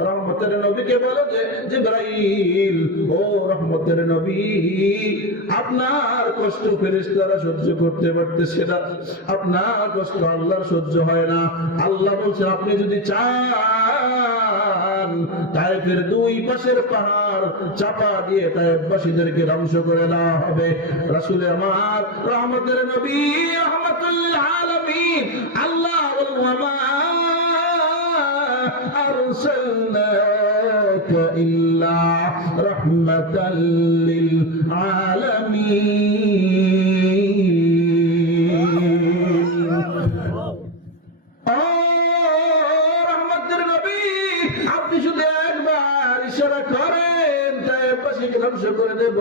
রহমতের নবীকে বলে যে জিবরাইল, ও রহমতের নবী, আপনার কষ্ট ফেরেশতারা সহ্য করতে পারতেছে না, আপনার কষ্ট আল্লাহর সহ্য হয় না। আল্লাহ বলছে, আপনি যদি চান তায়েফের দুই পাশের পাহাড় চাপা দিয়ে তায়েফবাসীদেরকে ধ্বংস করে দেওয়া হবে। রাসূল আমার রহমতের নবী রাহমাতুল আলামিন আল্লাহ ওয়া মা আরসালনাকা ইল্লা রাহমাতাল লিল আলামিন। আপনি শুধু একবার ইশারা করেন তায়েফবাসীকে ধ্বংস করে দেব।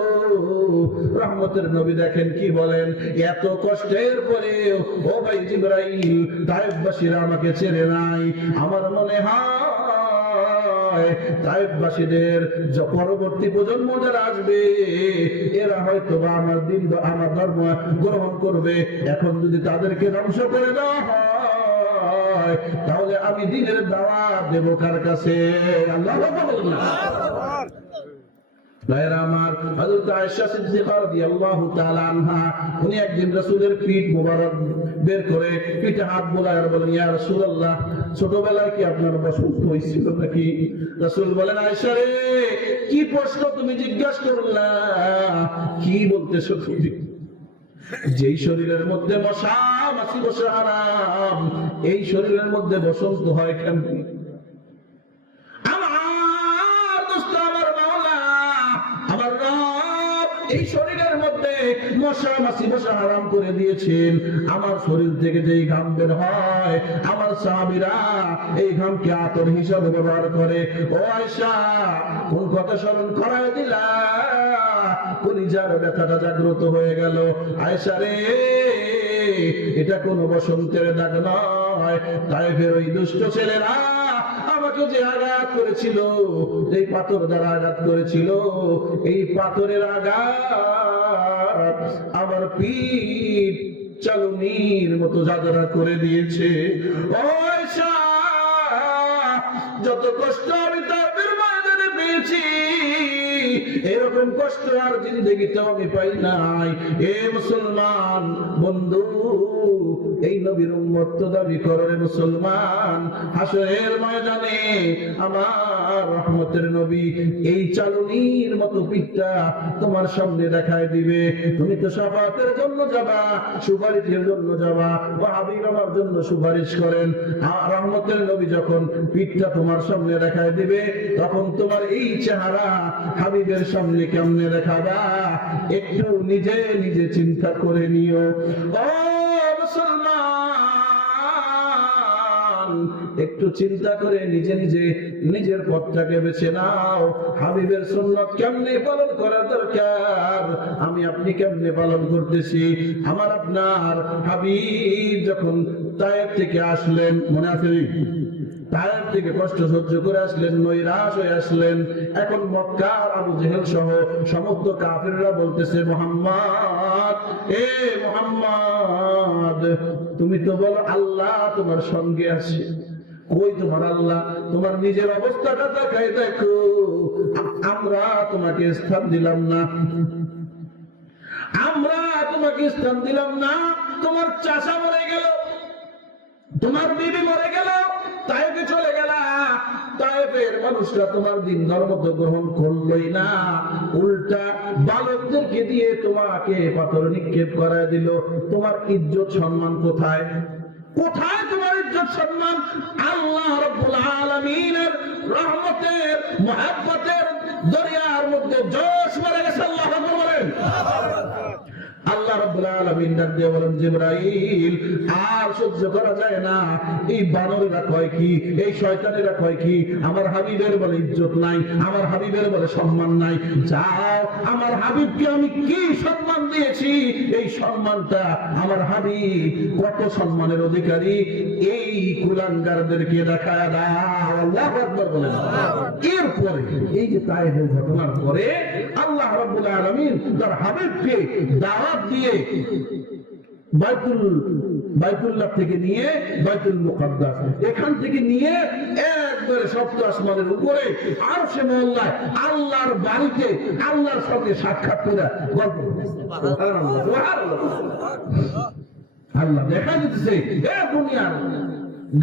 রহমতের নবী দেখেন কি বলেন, এত কষ্টের পরে ও ভাই জিবরাইল, তায়েফবাসীরা আমাকে ছেড়ে নাই। আমার মনে হয় তায়েফবাসীদের পরবর্তী প্রজন্ম যারা আসবে এরা হয়তো বা আমার দিন আমার ধর্ম গ্রহণ করবে। এখন যদি তাদেরকে ধ্বংস করে দেওয়া হয় তাহলে আমি দ্বীনের দাওয়াত দেব কার কাছে? আল্লাহু আকবার। ভাইরা আমার, হযরত আয়েশা সিদ্দিকা রাদিয়াল্লাহু তাআলা আনহা উনি একদিন রাসূলের পিঠ মোবারক বের করে পিঠে হাত বোলায় আর বলেন, ইয়া রাসূলুল্লাহ, ছোটবেলায় কি আপনার বসন্ত হয়েছিল নাকি? রাসূল বলেন, আয়েশা রে, কি প্রশ্ন তুমি জিজ্ঞাসা করলা, কি বলতেছো তুমি? যেই শরীরের মধ্যে মশা মাছি বসা হারাম, এই শরীরের মধ্যে বসন্ত হয় কেন? আমার দোস্ত, আমার মাওলা, আমার রব এই শরীরের মধ্যে মশা মাছি বসা হারাম করে দিয়েছেন। আমার শরীর থেকে যেই ঘাম বের হয়, আমার সাহাবীরা এই ঘামকে আতর হিসাবে ব্যবহার করে। ও আয়েশা, কোন কথা স্মরণ করায় দিলা, কলিজার ব্যথাটা জাগ্রত হয়ে গেল। আয়েশা রে, এটা কোন বসন্তের দাগ নয়, তায়েফের ওই দুষ্ট ছেলেরা আমাকে যে আঘাত করেছিল, এই পাথর দ্বারা আঘাত করেছিল, এই পাথরের আঘাত আমার পিঠ চালুনির মতো যাদরা করে দিয়েছে। ও আয়েশা, যত কষ্ট আমি তায়েফের ময়দানে পেয়েছি, এরকম কষ্ট আর জিন্দেগিতে আমি পাই নাই। এ মুসলমান বন্ধু, এই নবীর উম্মত তো দাবি করো রে মুসলমান, হাসরের ময়দানে আমার রহমতের নবী এই চালুনির মতো পিঠটা তোমার সামনে দেখায় দিবে। তুমি তো শাফাতের জন্য যাবা, সুপারিশের জন্য যাবা, ও হাবিব আমার জন্য সুপারিশ করেন। আর রহমতের নবী যখন পিঠটা তোমার সামনে দেখায় দিবে, তখন তোমার এই চেহারা হাবিবের সামনে কেমনে দেখাবা, একটু নিজে নিজে চিন্তা করে নিও। ও মুসলমান, একটু চিন্তা করে নিজে নিজে নিজের পথটাকে বেছে নাও। হাবিবের সুন্নাত কেমনে পালন করা দরকার, আমি আপনি কেমনে পালন করতেছি? আমার আপনার হাবিব যখন তায়েফ থেকে আসলেন, মনে আছে? তায়েফ থেকে কষ্ট সহ্য করে আসলেন, নৈরাশ হয়ে আসলেন। এখন মক্কার আবু জেহেল সহ সমস্ত কাফিররা বলতেছে, মুহাম্মদ, এ মুহাম্মদ, তুমি তো বলো আল্লাহ তোমার সঙ্গে আছে, কই তোমার আল্লাহ? তোমার নিজের অবস্থাটা দেখাই দেখো, আমরা তোমাকে স্থান দিলাম না, আমরা তোমাকে স্থান দিলাম না, তোমার চাচা মরে গেল, তোমার বিবি মরে গেল, তাইফে চলে গেল, তাইফের মানুষরা তোমার দিন ধর্ম তো গ্রহণ করলই না, উল্টা বালকদেরকে দিয়ে তোমাকে পাথর নিক্ষেপ করায় দিল। তোমার ইজ্জত সম্মান কোথায়? কোথায় তোমার ইজ্জত সম্মান? আল্লাহ রাব্বুল আলামিনের রহমতের মুহাব্বতের দরিয়ার মধ্যে জোশ মেরে গেছে। আল্লাহু আকবার বলেন। আল্লাহ রাব্বুল আলামিন ডাক দিয়ে বলেন, জিবরাইল আর সহ্য করা যায় না, এই বানরেরা কয় কি, এই শয়তানেরা কয় কি, আমার হাবিবের বলে ইজ্জত নাই, আমার হাবিবের বলে সম্মান নাই। যাও, আমার হাবিবকে আমি কি সম্মান দিয়েছি, এই সম্মানটা আমার হাবিব কত সম্মানের অধিকারী, এই কুলাঙ্গারদেরকে দেখায় দাও। আল্লাহু আকবার বলেন। এরপরে এই যে তায়েফের ঘটনার পরে আল্লাহ রাব্বুল আলামিন তার হাবিবকে দাওয়াত দিয়ে বাইতুল্লাহ থেকে নিয়ে বাইতুল মুকাদ্দাস, এখান থেকে নিয়ে একবারে সপ্ত আসমানের উপরে আরশে মহল্লায় আল্লাহর বাড়িতে আল্লাহর সাথে সাক্ষাৎ করে গল্প। আল্লাহ দেখা দিতেছে, এ দুনিয়ার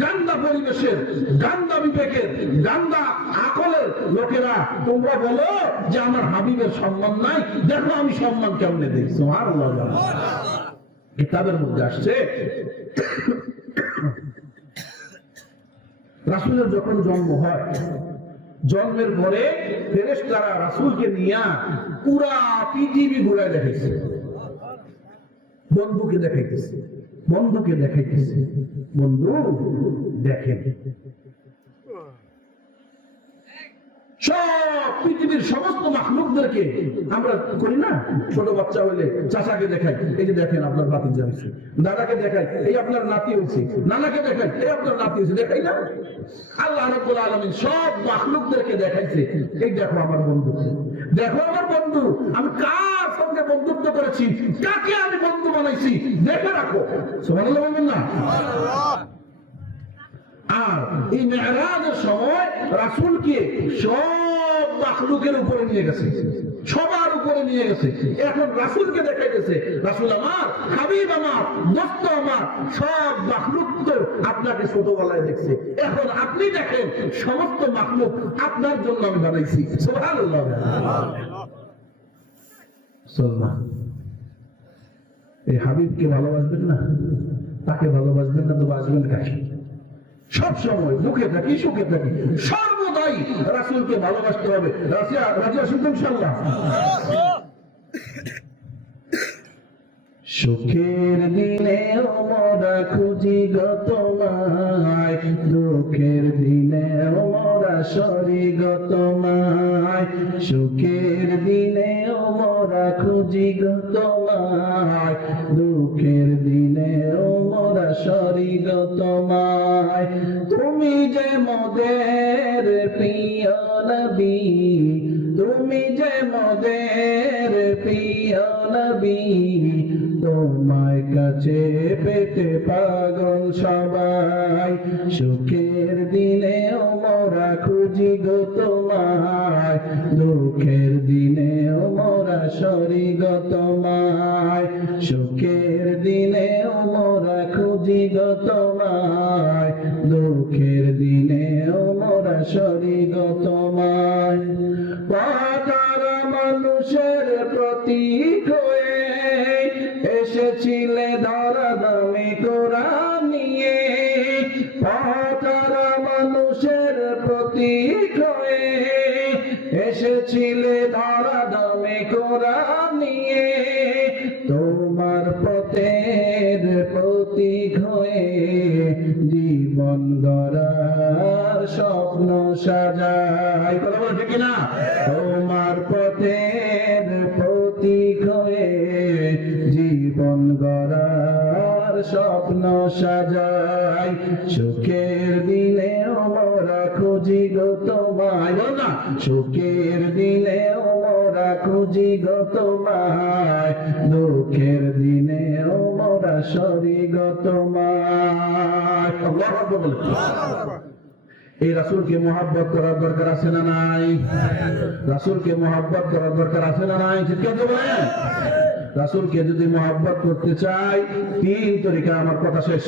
গান্দা পরিবেশের, গান্দা বিবেকের, গান্দা আকলের লোকেরা, তোমরা বলো যে আমার হাবিবের সম্মান নাই, দেখো আমি সম্মান কেমনে দিই। সুবহানাল্লাহ। কিতাবের মধ্যে আসছে, রাসূলের যখন জন্ম হয়, জন্মের পরে ফেরেশতারা রাসূলকে নিয়ে পুরা পৃথিবী ঘুরায় দেখাইছে, বন্ধুকে দেখাইতেছে, বন্ধুকে দেখাইতেছে, বন্ধু দেখেন সব পৃথিবীর সমস্ত মাখলুকদেরকে আমরা করি না, ছোট বাচ্চা হইলে চাচাকে দেখাই, এই যে দেখেন আপনার ভাতিজা হয়েছে, দাদাকে দেখাই, এই আপনার নাতি হয়েছে, নানাকে দেখাই, এই আপনার নাতি হয়েছে, দেখাই না? আল্লাহ রাব্বুল আলামিন সব মাখলুকদেরকে দেখাইছে, এই দেখো আমার বন্ধু, দেখো আমার বন্ধু, আমি কার সঙ্গে বন্ধুত্ব করেছি, কাকে আমি বন্ধু বানাইছি, দেখে রাখো। সুবহানাল্লাহ বলবেন না? আর এই মেরাজের সময় রাসূলকে সব মাখলুকের উপরে নিয়ে গেছে, সবার উপরে নিয়ে গেছে। এখন রাসূলকে দেখাইতেছে, রাসূল আমার, হাবিব আমার, দোস্ত আমার, সব মাখলুক তো আপনাকে ছোটবেলায় দেখছে, এখন আপনি দেখেন সমস্ত মাখলুক আপনার জন্য আমি বানাইছি। সুবহানাল্লাহ। এই হাবিবকে ভালোবাসবেন না, তাকে ভালোবাসবেন না তো বাসবেন কাকে? সব সময় দুঃখে থাকি সুখে থাকি সর্বদাই রাসূলকে ভালোবাসতে হবে। রাজি আছেন তো ইনশাআল্লাহ? সুখের দিনে মোরা খুঁজি গো তোমায়, দুঃখের দিনে মোরা সরি গো তোমায়, সুখের দিনে মোরা খুঁজি গো তোমায়, দুঃখের দিনে মোরা সরি গো তোমায়। তুমি যে মোদের প্রিয় নবী, তুমি যে মোদের প্রিয় নবী, তোমার কাছে পেতে পাগল সবাই, সুখের দিনে মোরা খুঁজি গো তোমায়, দুঃখের দিনে মোরা সরি গো তোমায়, সুখের দিনে মোরা খুঁজি গো তোমায়, দুঃখের দিনে মোরা সরি গো তোমায়। পাতার মানুষের প্রতীক হয়ে এসেছিলে ধরা দামি কোরআন নিয়ে, পাতার মানুষের প্রতীক হয়ে এসেছিলে ধরা দামি কোরআন নিয়ে, তোমার পথের প্রতীক হয়ে জীবন গড়ার স্বপ্ন সাজাই। কথা বলছে কিনা? তোমার পথের প্রতীক হয়ে জীবন গড়ার স্বপ্ন সাজাই, সুখের দিনে মোরা খুঁজি গো তোমায়, না সুখের দিনে মোরা খুঁজি গো তোমায়, দুঃখের দিনে মোরা সরি গো তোমায়। আল্লাহু আকবার। এই রাসূলকে মুহাব্বত করার দরকার আছে না নাই? রাসূলকে মুহাব্বত করার দরকার আছে না নাই? ঠিক আছে বলেন। রাসূলকে যদি মহব্বত করতে চাই, তিন তরিকায়, আমার কথা শেষ,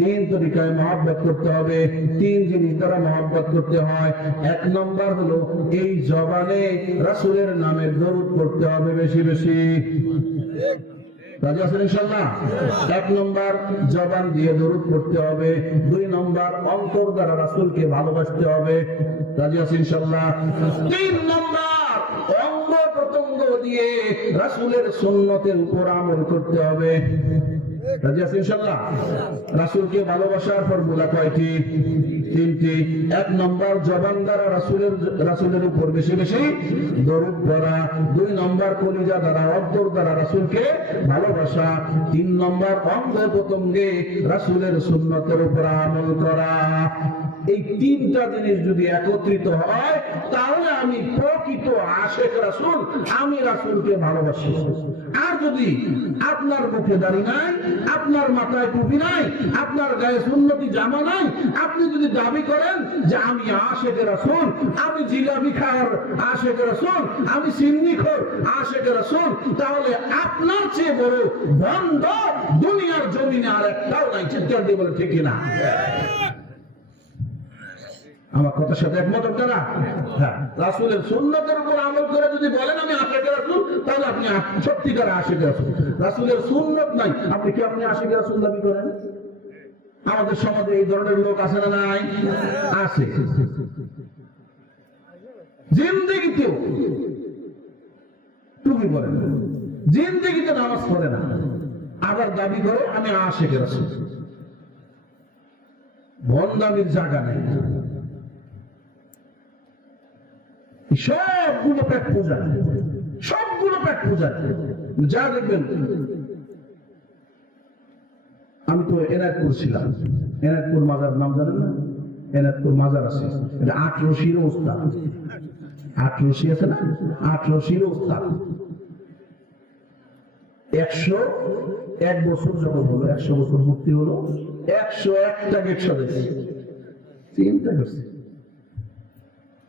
তিন তরিকায় মহব্বত করতে হবে। তিন জিনিস দ্বারা মহব্বত করতে হয়। এক নম্বর হলো এই জবানে রাসূলের নামে দরুদ পড়তে হবে বেশি বেশি। রাজি আছেন ইনশাআল্লাহ? এক নম্বর জবান দিয়ে দরুদ পড়তে হবে। দুই নম্বর অন্তর দ্বারা রাসূলকে ভালোবাসতে হবে। রাজি আছেন ইনশাআল্লাহ? তিন নম্বর অঙ্গ প্রত্যঙ্গ দিয়ে রাসূলের সুন্নতের উপর আমল করতে হবে। রাজি আছেন ইনশাআল্লাহ? রাসূলকে ভালোবাসার ফর্মুলা কয়টি? তিনটি। এক নম্বর জবান দ্বারা রাসূলের উপর বেশি বেশি দরুদ পড়া। দুই নম্বর কলিজা দ্বারা, অন্তর দ্বারা রাসূলকে ভালোবাসা। তিন নম্বর অঙ্গ প্রত্যঙ্গে রাসূলের সুন্নতের উপর আমল করা। এই তিনটা জিনিস যদি একত্রিত হয় তাহলে আমি প্রকৃত আশিক রাসূল, আমি রাসূলকে ভালোবাসি। আর যদি আপনার মুখে দাড়ি নাই, আপনার মাথায় টুপি নাই, আপনার গায়ে সুন্নতি জামা নাই, আপনি যদি দাবি করেন যে আমি আশিক রাসূল, আমি জিলাপি খাওয়ার আশিক রাসূল, আমি সিন্নিখোর আশিক রাসূল, তাহলে আপনার চেয়ে বড় ভণ্ড দুনিয়ার জমিনে আর একটাও নাই। চিৎকার দিয়ে বলে ঠিক কিনা? আমার কথার সাথে একমত আপনারা? হ্যাঁ, রাসূলের সুন্নতের উপর আমল করে যদি বলেন আমি আশিক রাসূল, তাহলে আপনি সত্যিকার আশিক রাসূল। রাসূলের সুন্নত নাই, আপনি কি আপনি আশিক রাসূল দাবি করেন? আমাদের সমাজে এই ধরনের লোক আছে না নাই? আছে। জিন্দেগিতেও টুপি পরে না, জিন্দেগিতে নামাজ পড়ে না, আবার দাবি করে আমি আশিক রাসূল। ভণ্ডামির জায়গা নেই। সবগুলো পেট পূজা, সবগুলো পেট পূজা। যা দেখবেন, আমি তো এনায়তপুর ছিলাম, এনায়তপুর মাজার নাম জানেন না? এনায়তপুর মাজার আছে, এটা 8 রশির ওস্তাদ। 8 রশি আছে না? 8 রশির ওস্তাদ। 101 বছর যখন হলো, 100 বছর ভর্তি হলো, 101টা গেট সাজাইছে। চিন্তা করছে,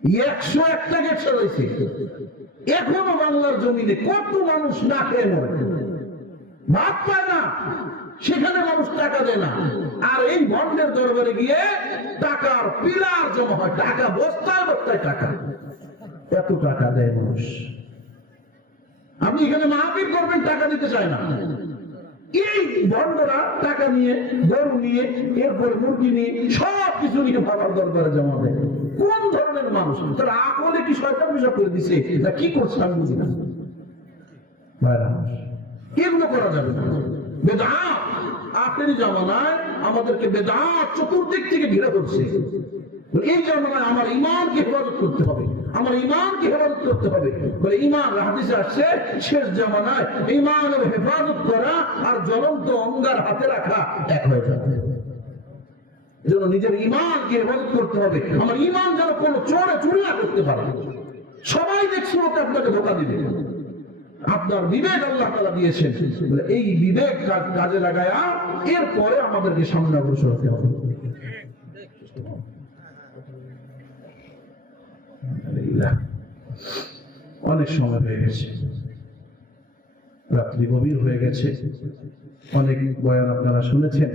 101টা গেট সাজাইছে। এখনো বাংলার জমিনে কত মানুষ না খেয়ে মরে, ভাত পায় না, সেখানে মানুষ টাকা দেয় না। আর এই ভণ্ডের দরবারে গিয়ে টাকার পিলার জমা হয়, টাকা বস্তায় বস্তায় টাকা, এত টাকা দেয় মানুষ। আপনি এখানে মাহফিল করবেন, টাকা দিতে চায় না। এই ভণ্ডরা টাকা নিয়ে, গরু নিয়ে, এরপরে মুরগি নিয়ে, সব কিছু নিয়ে বাবার দরবারে জমা দেয়। কোন ধরনের মানুষ? তারা আকলে কি শয়তান বিষয় করে দিছে, না কি করছে আমি বুঝি না। এগুলো করা যাবে না। বেদাত আখেরি জামানায় আমাদেরকে বেদাত চতুর্দিক থেকে ঘিরে ধরছে। এই জামানায় আমার ঈমানকে হেফাজত করতে হবে, আমার ঈমানকে হেফাজত করতে হবে। বলে ঈমান, হাদিসে আসছে শেষ জামানায় ঈমানের হেফাজত করা আর জ্বলন্ত অঙ্গার হাতে রাখা এক হয়ে যাবে। এজন্য নিজের ঈমানকে হেফাজত করতে হবে। আমার ঈমান যেন কোনো চোরে চুরি না করতে পারে। সবাই দেখছে ওকে আপনাকে ধোঁকা দিবে। আপনার বিবেক আল্লাহ তাআলা দিয়েছেন, বলে এই বিবেক কাজে লাগায়া এরপরে আমাদেরকে সামনে অগ্রসর হতে হবে। অনেক সময় হয়ে গেছে, রাত্রি গভীর হয়ে গেছে, অনেক বয়ান আপনারা শুনেছেন,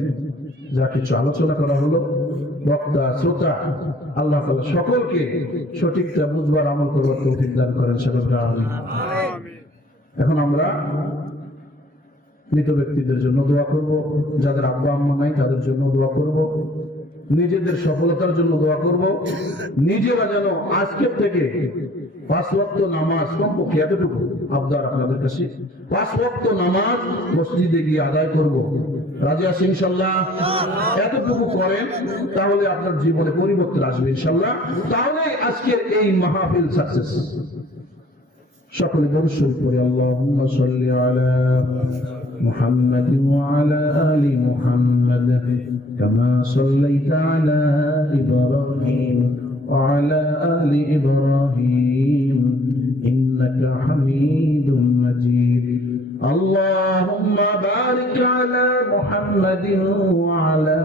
যা কিছু আলোচনা করা হলো, বক্তা শ্রোতা আল্লাহ তাআলা সকলকে সঠিকটা বুঝবার, আমল করবার তৌফিক দান করেন সকলকে আমিন। এখন আমরা মৃত ব্যক্তিদের জন্য দোয়া করব, যাদের আব্বা আম্মা নাই তাদের জন্য দোয়া করব, নিজেদের সফলতার জন্য দোয়া করব, নিজেরা যেন আজকের থেকে 5 ওয়াক্ত নামাজ, কমপক্ষে এতটুকু আবদার আপনাদের কাছে, 5 ওয়াক্ত নামাজ মসজিদে গিয়ে আদায় করব। রাজি আছেন ইনশাআল্লাহ? এতটুকু করেন তাহলে আপনার জীবনে পরিবর্তন আসবে ইনশাআল্লাহ। তাহলে আজকের এই মাহফিল সাকসেস। সকলে দরুদ শরীফ পড়ি। আল্লাহুম্মা সাল্লি আলা মুহাম্মাদ ওয়া আলা আলি মুহাম্মাদ কামা সাল্লাইতা আলা ইব্রাহিম ওয়া আলা আলি ইব্রাহিম ইন্নাকা হামিদুম মাজিদ। আল্লাহুম্মা বারিক আলা মুহাম্মাদ ওয়া আলা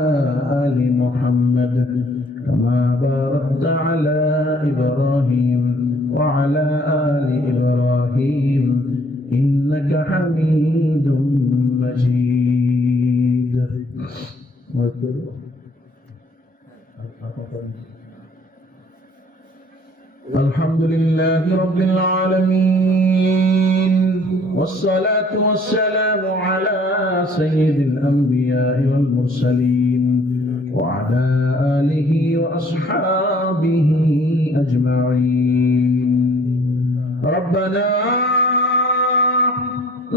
আলি মুহাম্মাদ কামা বারাকতা আলা ইব্রাহিম وعلى آل إبراهيم إنك حميد حميد مجيد. الحمد لله رب العالمين، والصلاة والسلام على سيد الأنبياء والمرسلين وعلى آله وأصحابه أجمعين. ربنا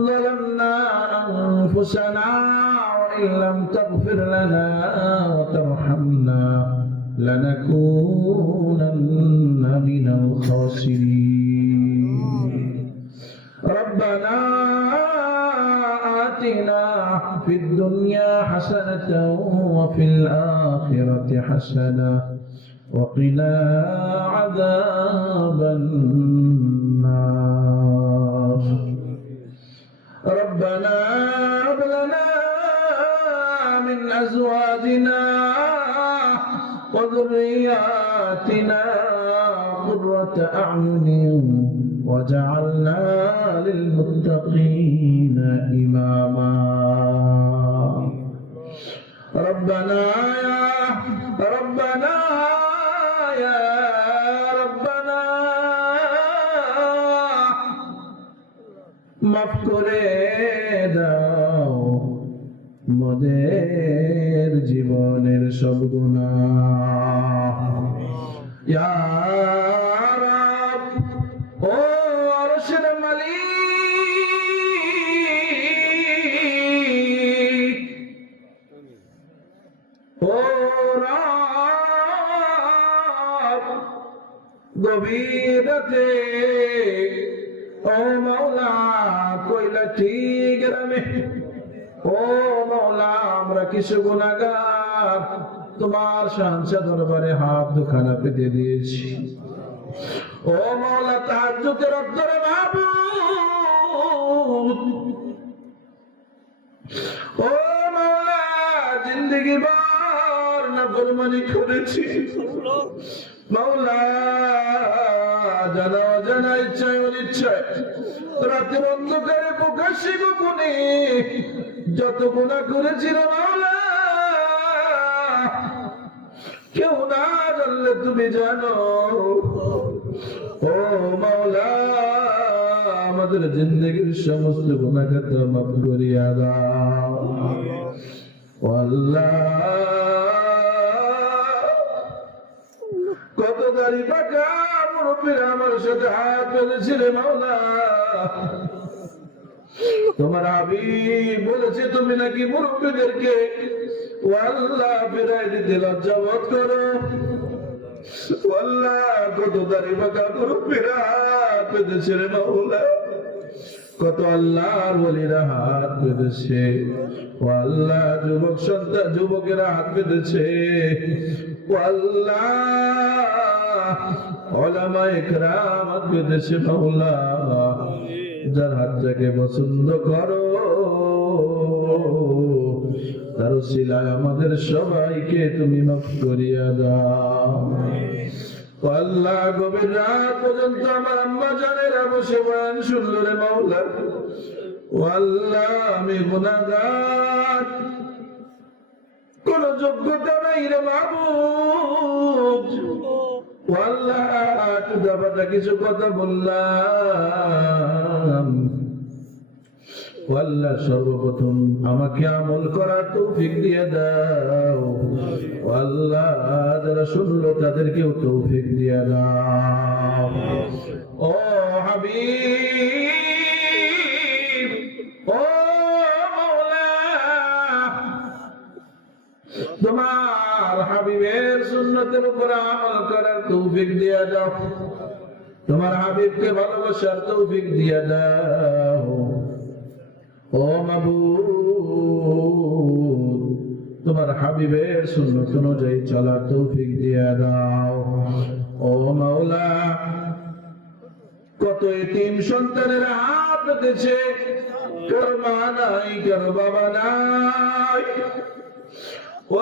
ظلمنا أنفسنا وإن لم تغفر لنا وترحمنا لنكونن من الخاسرين. ربنا آتنا في الدنيا حسنة وفي الآخرة حسنة وقنا عذاب النار. ربنا هب لنا من أزواجنا وذرياتنا قرة أعين وجعلنا للمتقين إماما. ربنا يا ربنا মাফ করে দাও মোদের জীবনের সব গুনাহ। ইয়া রব, ও আরশের মালিক, ও রব, গভীর রাতে ও মওলা কৈলাটি গ্রামে, ও মওলা আমরা কিছু গুনাহগার তোমার শাহজাদ দরবারে হাত দুখানা পেতে দিয়েছি। ও মওলা তাহাজ্জুদের অন্তরে মাবুদ, ও মওলা জিন্দেগি ভর নাফরমানি করেছি। মওলা জানা অজানা ইচ্ছায় অনিচ্ছায় রাতের অন্ধকারে প্রকাশ্যে গোপনে যত গুনাহ করেছিল মাওলা, কেউ না জানলে তুমি জানো। ও মাওলা আমাদের জিন্দেগির সমস্ত গুনাহ খাতা মাফ করিয়া দাও। ও আল্লাহ, কত দাড়ি পাকা মুরব্বীরা আমার সাথে হাত পেতেছিলে মাওলা, তোমার হাবিব বলেছে তুমি নাকি মুরব্বীদেরকে ও আল্লাহ ফিরাই দিতে লজ্জা বোধ করো। ও আল্লাহ, কত দাড়ি পাকা মুরব্বীরা হাত পেতেছিলে মাওলা, কত আল্লাহর ওলিরা হাত পেতেছে। ও আল্লাহ, যুবক সন্তান যুবকেরা হাত পেতেছে। ও আল্লাহ, উলামায়ে কেরাম হাত পেতেছে মাওলা, যার হাতটাকে পছন্দ করো তার উসিলায় আমাদের সবাইকে তুমি মাফ করিয়া দাও। ও আল্লাহ, গভীর রাত পর্যন্ত আমার আম্মা জানেরা বসে বয়ান শুনল রে মাওলা। ও আল্লাহ, আমি গুনাহগার, কোন যোগ্যতা নাই রে মাবুদ। ও আল্লাহ, টুদাবাটা কিছু কথা বললাম। ও আল্লাহ, সর্বপ্রথম আমাকে আমল করার তৌফিক দিয়ে দাও। ও আল্লাহ, যারা শুনলো তাদেরকেও তৌফিক দিয়ে দাও। ও হাবিব, ও মাওলা, তোমার হাবিবের সুন্নতের উপর আমল করার তৌফিক দিয়ে দাও। তোমার হাবিবকে ভালোবাসার তৌফিক দিয়ে দাও। ও মাবুদ, তোমার হাবিবের সুন্নত অনুযায়ী চলার তৌফিক দিয়ে দাও। ও মাওলা, কত এতিম সন্তানের হাত পেতেছে, কারো মা নাই, কারো বাবা নাই।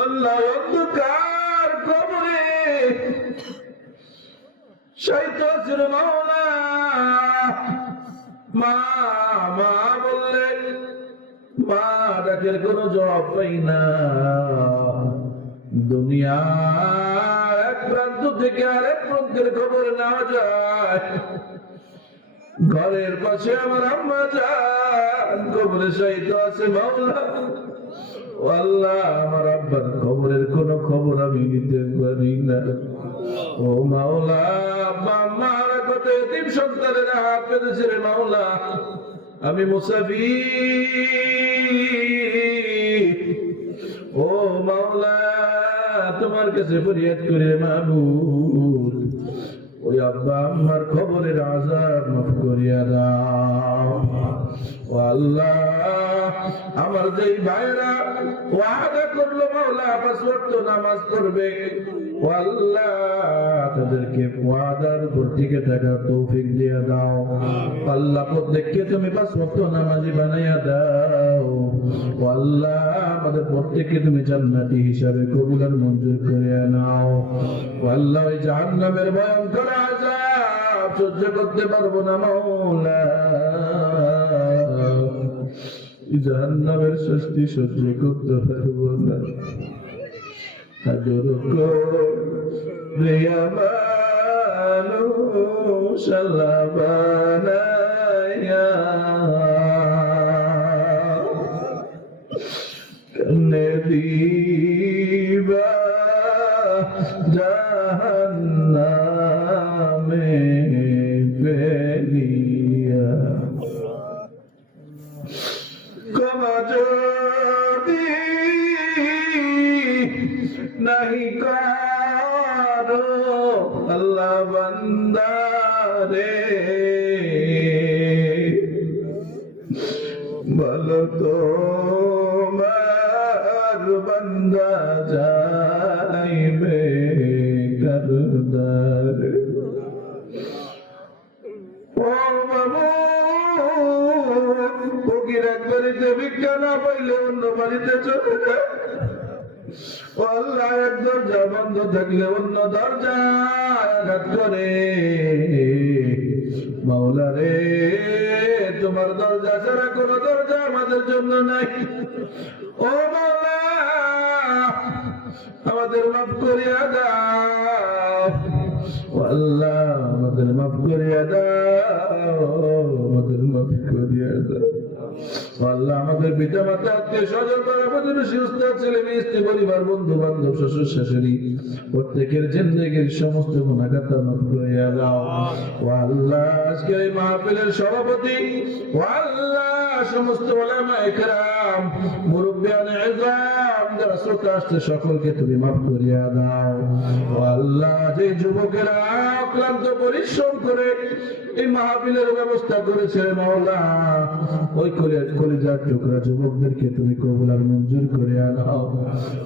আল্লাহ, অন্ধকার কবরে শায়তানের মাওলা মা মা বললে মা ডাকের কোনো জবাব পাই না। দুনিয়ার এক প্রান্ত থেকে আরেক প্রান্তের খবর নেওয়া যায়। ঘরের পাশে আমার আম্মা যান কবরে শায়িত আছে। মাওলা ও আল্লাহ, আমার আব্বার খবরের কোনো খবর আমি নিতে পারি না। ও মাওলা, আব্বা আম্মার কত এতিম সন্তানেরা হাত পেতেছে রে মাওলা। আমি মুসাফির, ও মাওলা তোমার কাছে ফরিয়াদ করে মাবুদ, ওই আব্বা আম্মার খবরের আযাব মাফ করিয়া দাও। ও আল্লাহ, আমার যেই ভাইরা ওয়াদা করলো মাওলা 5 ওয়াক্ত নামাজ পড়বে, ও আল্লাহ তাদেরকে ওয়াদার উপর টিকে থাকার তৌফিক দিয়ে দাও। আল্লাহ প্রত্যেককে তুমি 5 ওয়াক্ত নামাজি বানাইয়া দাও। ও আল্লাহ, আমাদের প্রত্যেককে তুমি জান্নাতি হিসাবে কবুল আর মঞ্জুর করে নাও। ও আল্লাহ, ওই জাহান্নামের ভয়ঙ্কর আযাব সহ্য করতে পারবো না মাওলা। জাহান্নামের শাস্তি সহ্য করতে পারবো না। আদর করে মানুষ আল্লাহ বানায়া, কেমনে দিবা জাহান্নামে ফেলিয়া। ক্ষমা যদি নাহি করো আল্লাহ বান্দারে, বলো তোমার বান্দা যাইবে কারদারে। ও বাবু, ফকির এক বাড়িতে ভিক্ষা না পাইলে অন্য বাড়িতে চলে যায়। ও আল্লাহ, এক দরজা বন্ধ থাকলে অন্য দরজা আঘাত করে। মাওলা রে, তোমার দরজা ছাড়া কোন দরজা আমাদের জন্য নাই। ও মাওলা, আমাদের মাফ করিয়া দাও। ও আল্লাহ, আমাদের মাফ করিয়া দাও, আমাদের মাফ করিয়া দাও। আল্লাহ, আমাদের পিতা মাতা আত্মীয় স্বজন প্রতিবেশী উস্তাদ ছেলে মেয়ে স্ত্রী পরিবার বন্ধু বান্ধব শ্বশুর শাশুড়ি প্রত্যেকের জিন্দেগির সমস্ত গুনাহ খাতা মাফ করিয়া দাও। ও আল্লাহ, আজকে এই মাহফিলের সভাপতি, ও আল্লাহ সমস্ত উলামায়ে কেরাম মুরব্বিয়ানে ইজরাম যারা শ্রোতা আসছে সকলকে তুমি মাফ করিয়া দাও। ও আল্লাহ, যে যুবকেরা অক্লান্ত পরিশ্রম করে এই মাহফিলের ব্যবস্থা করেছে মাওলা, ওই কলিজার টুকরা যুবকদেরকে তুমি কবুল আর মঞ্জুর করে নাও।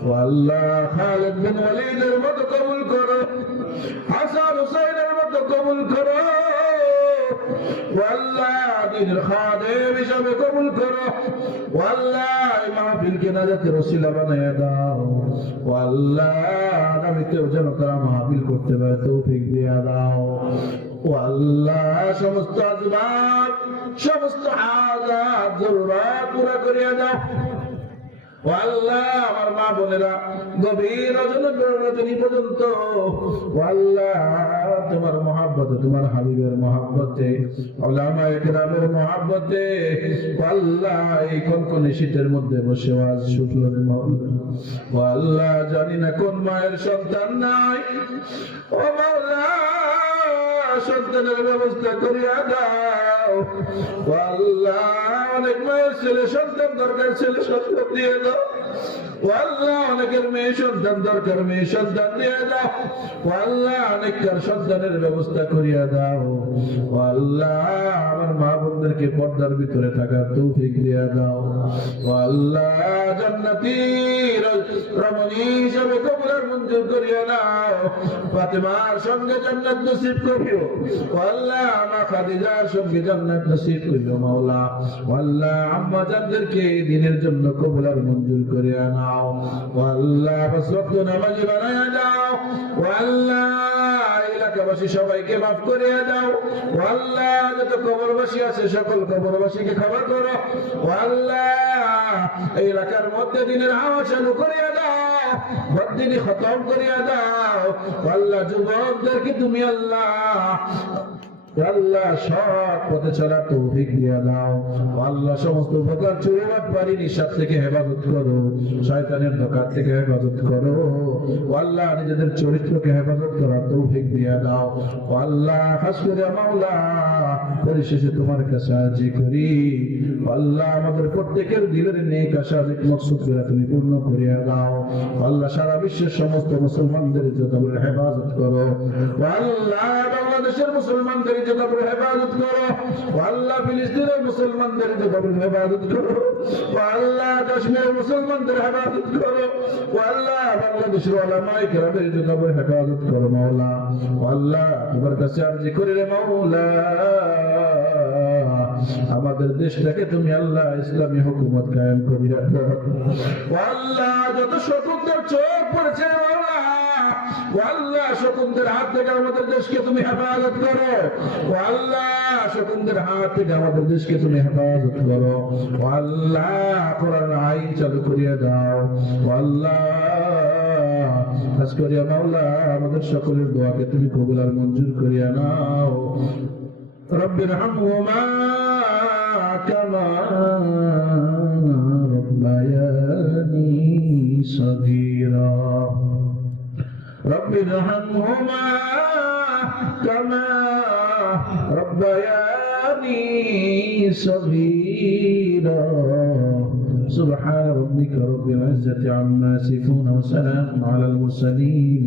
ও আল্লাহ, খালিদ বিন ওয়ালিদের মতো কবুল করো, হাসান হুসাইনের মতো কবুল করো। ও আল্লাহ, দ্বীনের খাদেম হিসাবে কবুল করো। ও আল্লাহ, এই মাহফিলকে নাজাতের ওসিলা বানাইয়া দাও। ও আল্লাহ, আগামীতেও যেন তারা মাহফিল করতে পারে তৌফিক দিয়া দাও। ও আল্লাহ, সমস্ত আসবাব সমস্ত হাজাত জরুরাত পুরা করিয়া দাও। ও আল্লাহ, আমার মা বোনেরা গভীর রজনী পর্যন্ত ও আল্লাহ তোমার মহব্বতে, তোমার হাবিবের মহব্বতে, উলামায়ে কেরামের মহব্বতে ও আল্লাহ এই কনকনে শীতের মধ্যে বসে আজ শুকলো রে মাওলা। ও আল্লাহ, জানি না কোন মায়ের সন্তান নাই। ও মাওলা, সন্তানের ব্যবস্থা করিয়া দাও। ও আল্লাহ, অনেক মায়ের ছেলে সন্তান দরকার, ছেলে সন্তান দিয়ে দাও। ও আল্লাহ, অনেকের মেয়ে সন্তান দরকার, মেয়ে সন্তান দিয়ে দাও। ও আল্লাহ, অনেককার সন্তানের ব্যবস্থা করিয়া দাও। ও আল্লাহ, আমার মা বোনদেরকে পর্দার ভিতরে থাকার তৌফিক দিয়া দাও। ও আল্লাহ, জান্নাতি রমণী হিসাবে কবুল আর মঞ্জুর করিয়া নাও। ফাতেমার সঙ্গে জান্নাত নসিব করিও। ও আল্লাহ, আমার খাদিজার সঙ্গে জান্নাত নসিব করিও মাওলা। ও আল্লাহ, আম্মা জানদেরকে দিনের জন্য কবুল আর মঞ্জুর করিয়া নাও। ও আল্লাহ, 5 ওয়াক্ত নামাজি বানায়া দাও। ও আল্লাহ, এলাকা কবরবাসী সবাইকে মাফ করিয়া দাও। ও আল্লাহ, যত কবরবাসী আছে সকল কবরবাসীকে ক্ষমা করো। ও আল্লাহ, এই এলাকার মধ্যে দিনের হাওয়া চালু করিয়া দাও, বদিনী খতম করিয়া দাও। ও আল্লাহ, যুবকদেরকে তুমি আল্লাহ আল্লাহ সৎ পথে চলার তৌফিক দিয়া দাও। আল্লাহ, সমস্ত প্রকার চুরি বাটপারি নিঃশ্বাস থেকে হেফাজত করো, শয়তানের ধোঁকা থেকে হেফাজত করো। আল্লাহ, নিজেদের চরিত্রকে হেফাজত করার তৌফিক দিয়া দাও। আল্লাহ, খাস করে মাওলা, পরিশেষে তোমার কাছে আরজি করি, আল্লাহ, আমাদের প্রত্যেকের দিলের নেক আশা নেক মাকসুদগুলো তুমি পূর্ণ করিয়া দাও। আল্লাহ, সারা বিশ্বের সমস্ত মুসলমানদের যত হেফাজত করো। আল্লাহ, বাংলাদেশের মুসলমানদের যত হেফাজত করো। আল্লাহ, ফিলিস্তিনের মুসলমানদের যত হেফাজত করো। আল্লাহ, কাশ্মীরের মুসলমানদের হেফাজত করো। আল্লাহ, বাংলাদেশের উলামায়ে কেরামের যত হেফাজত করো মাওলা। আল্লাহ, তোমার কাছে আরজি করি রে মাওলা, আমাদের দেশটাকে তুমি আল্লাহ ইসলামী হুকুমত কায়েম করিয়া দাও। আল্লাহ, যত শত্রুদের চোখ পড়েছে মাওলা, আল্লাহ, শত্রুদের হাত থেকে আমাদের দেশকে তুমি হেফাজত করো। আল্লাহ, শত্রুদের হাত থেকে আমাদের দেশকে তুমি হেফাজত করো। আল্লাহ, কোরআন আইন চালু করিয়া দাও। আল্লাহ, খাস করিয়া মাওলা, আমাদের সকলের দোয়াকে তুমি কবুল আর মঞ্জুর করিয়া নাও। رب ارحمهما كما ربياني صغيرا رب ارحمهما كما ربياني صغيرا سبحان ربك رب العزة عما يصفون وسلام على المرسلين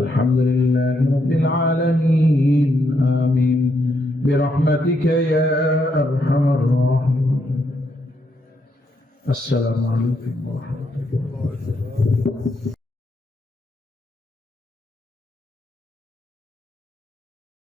الحمد لله رب العالمين آمين برحمتك يا أرحم الراحمين. السلام عليكم ورحمة الله.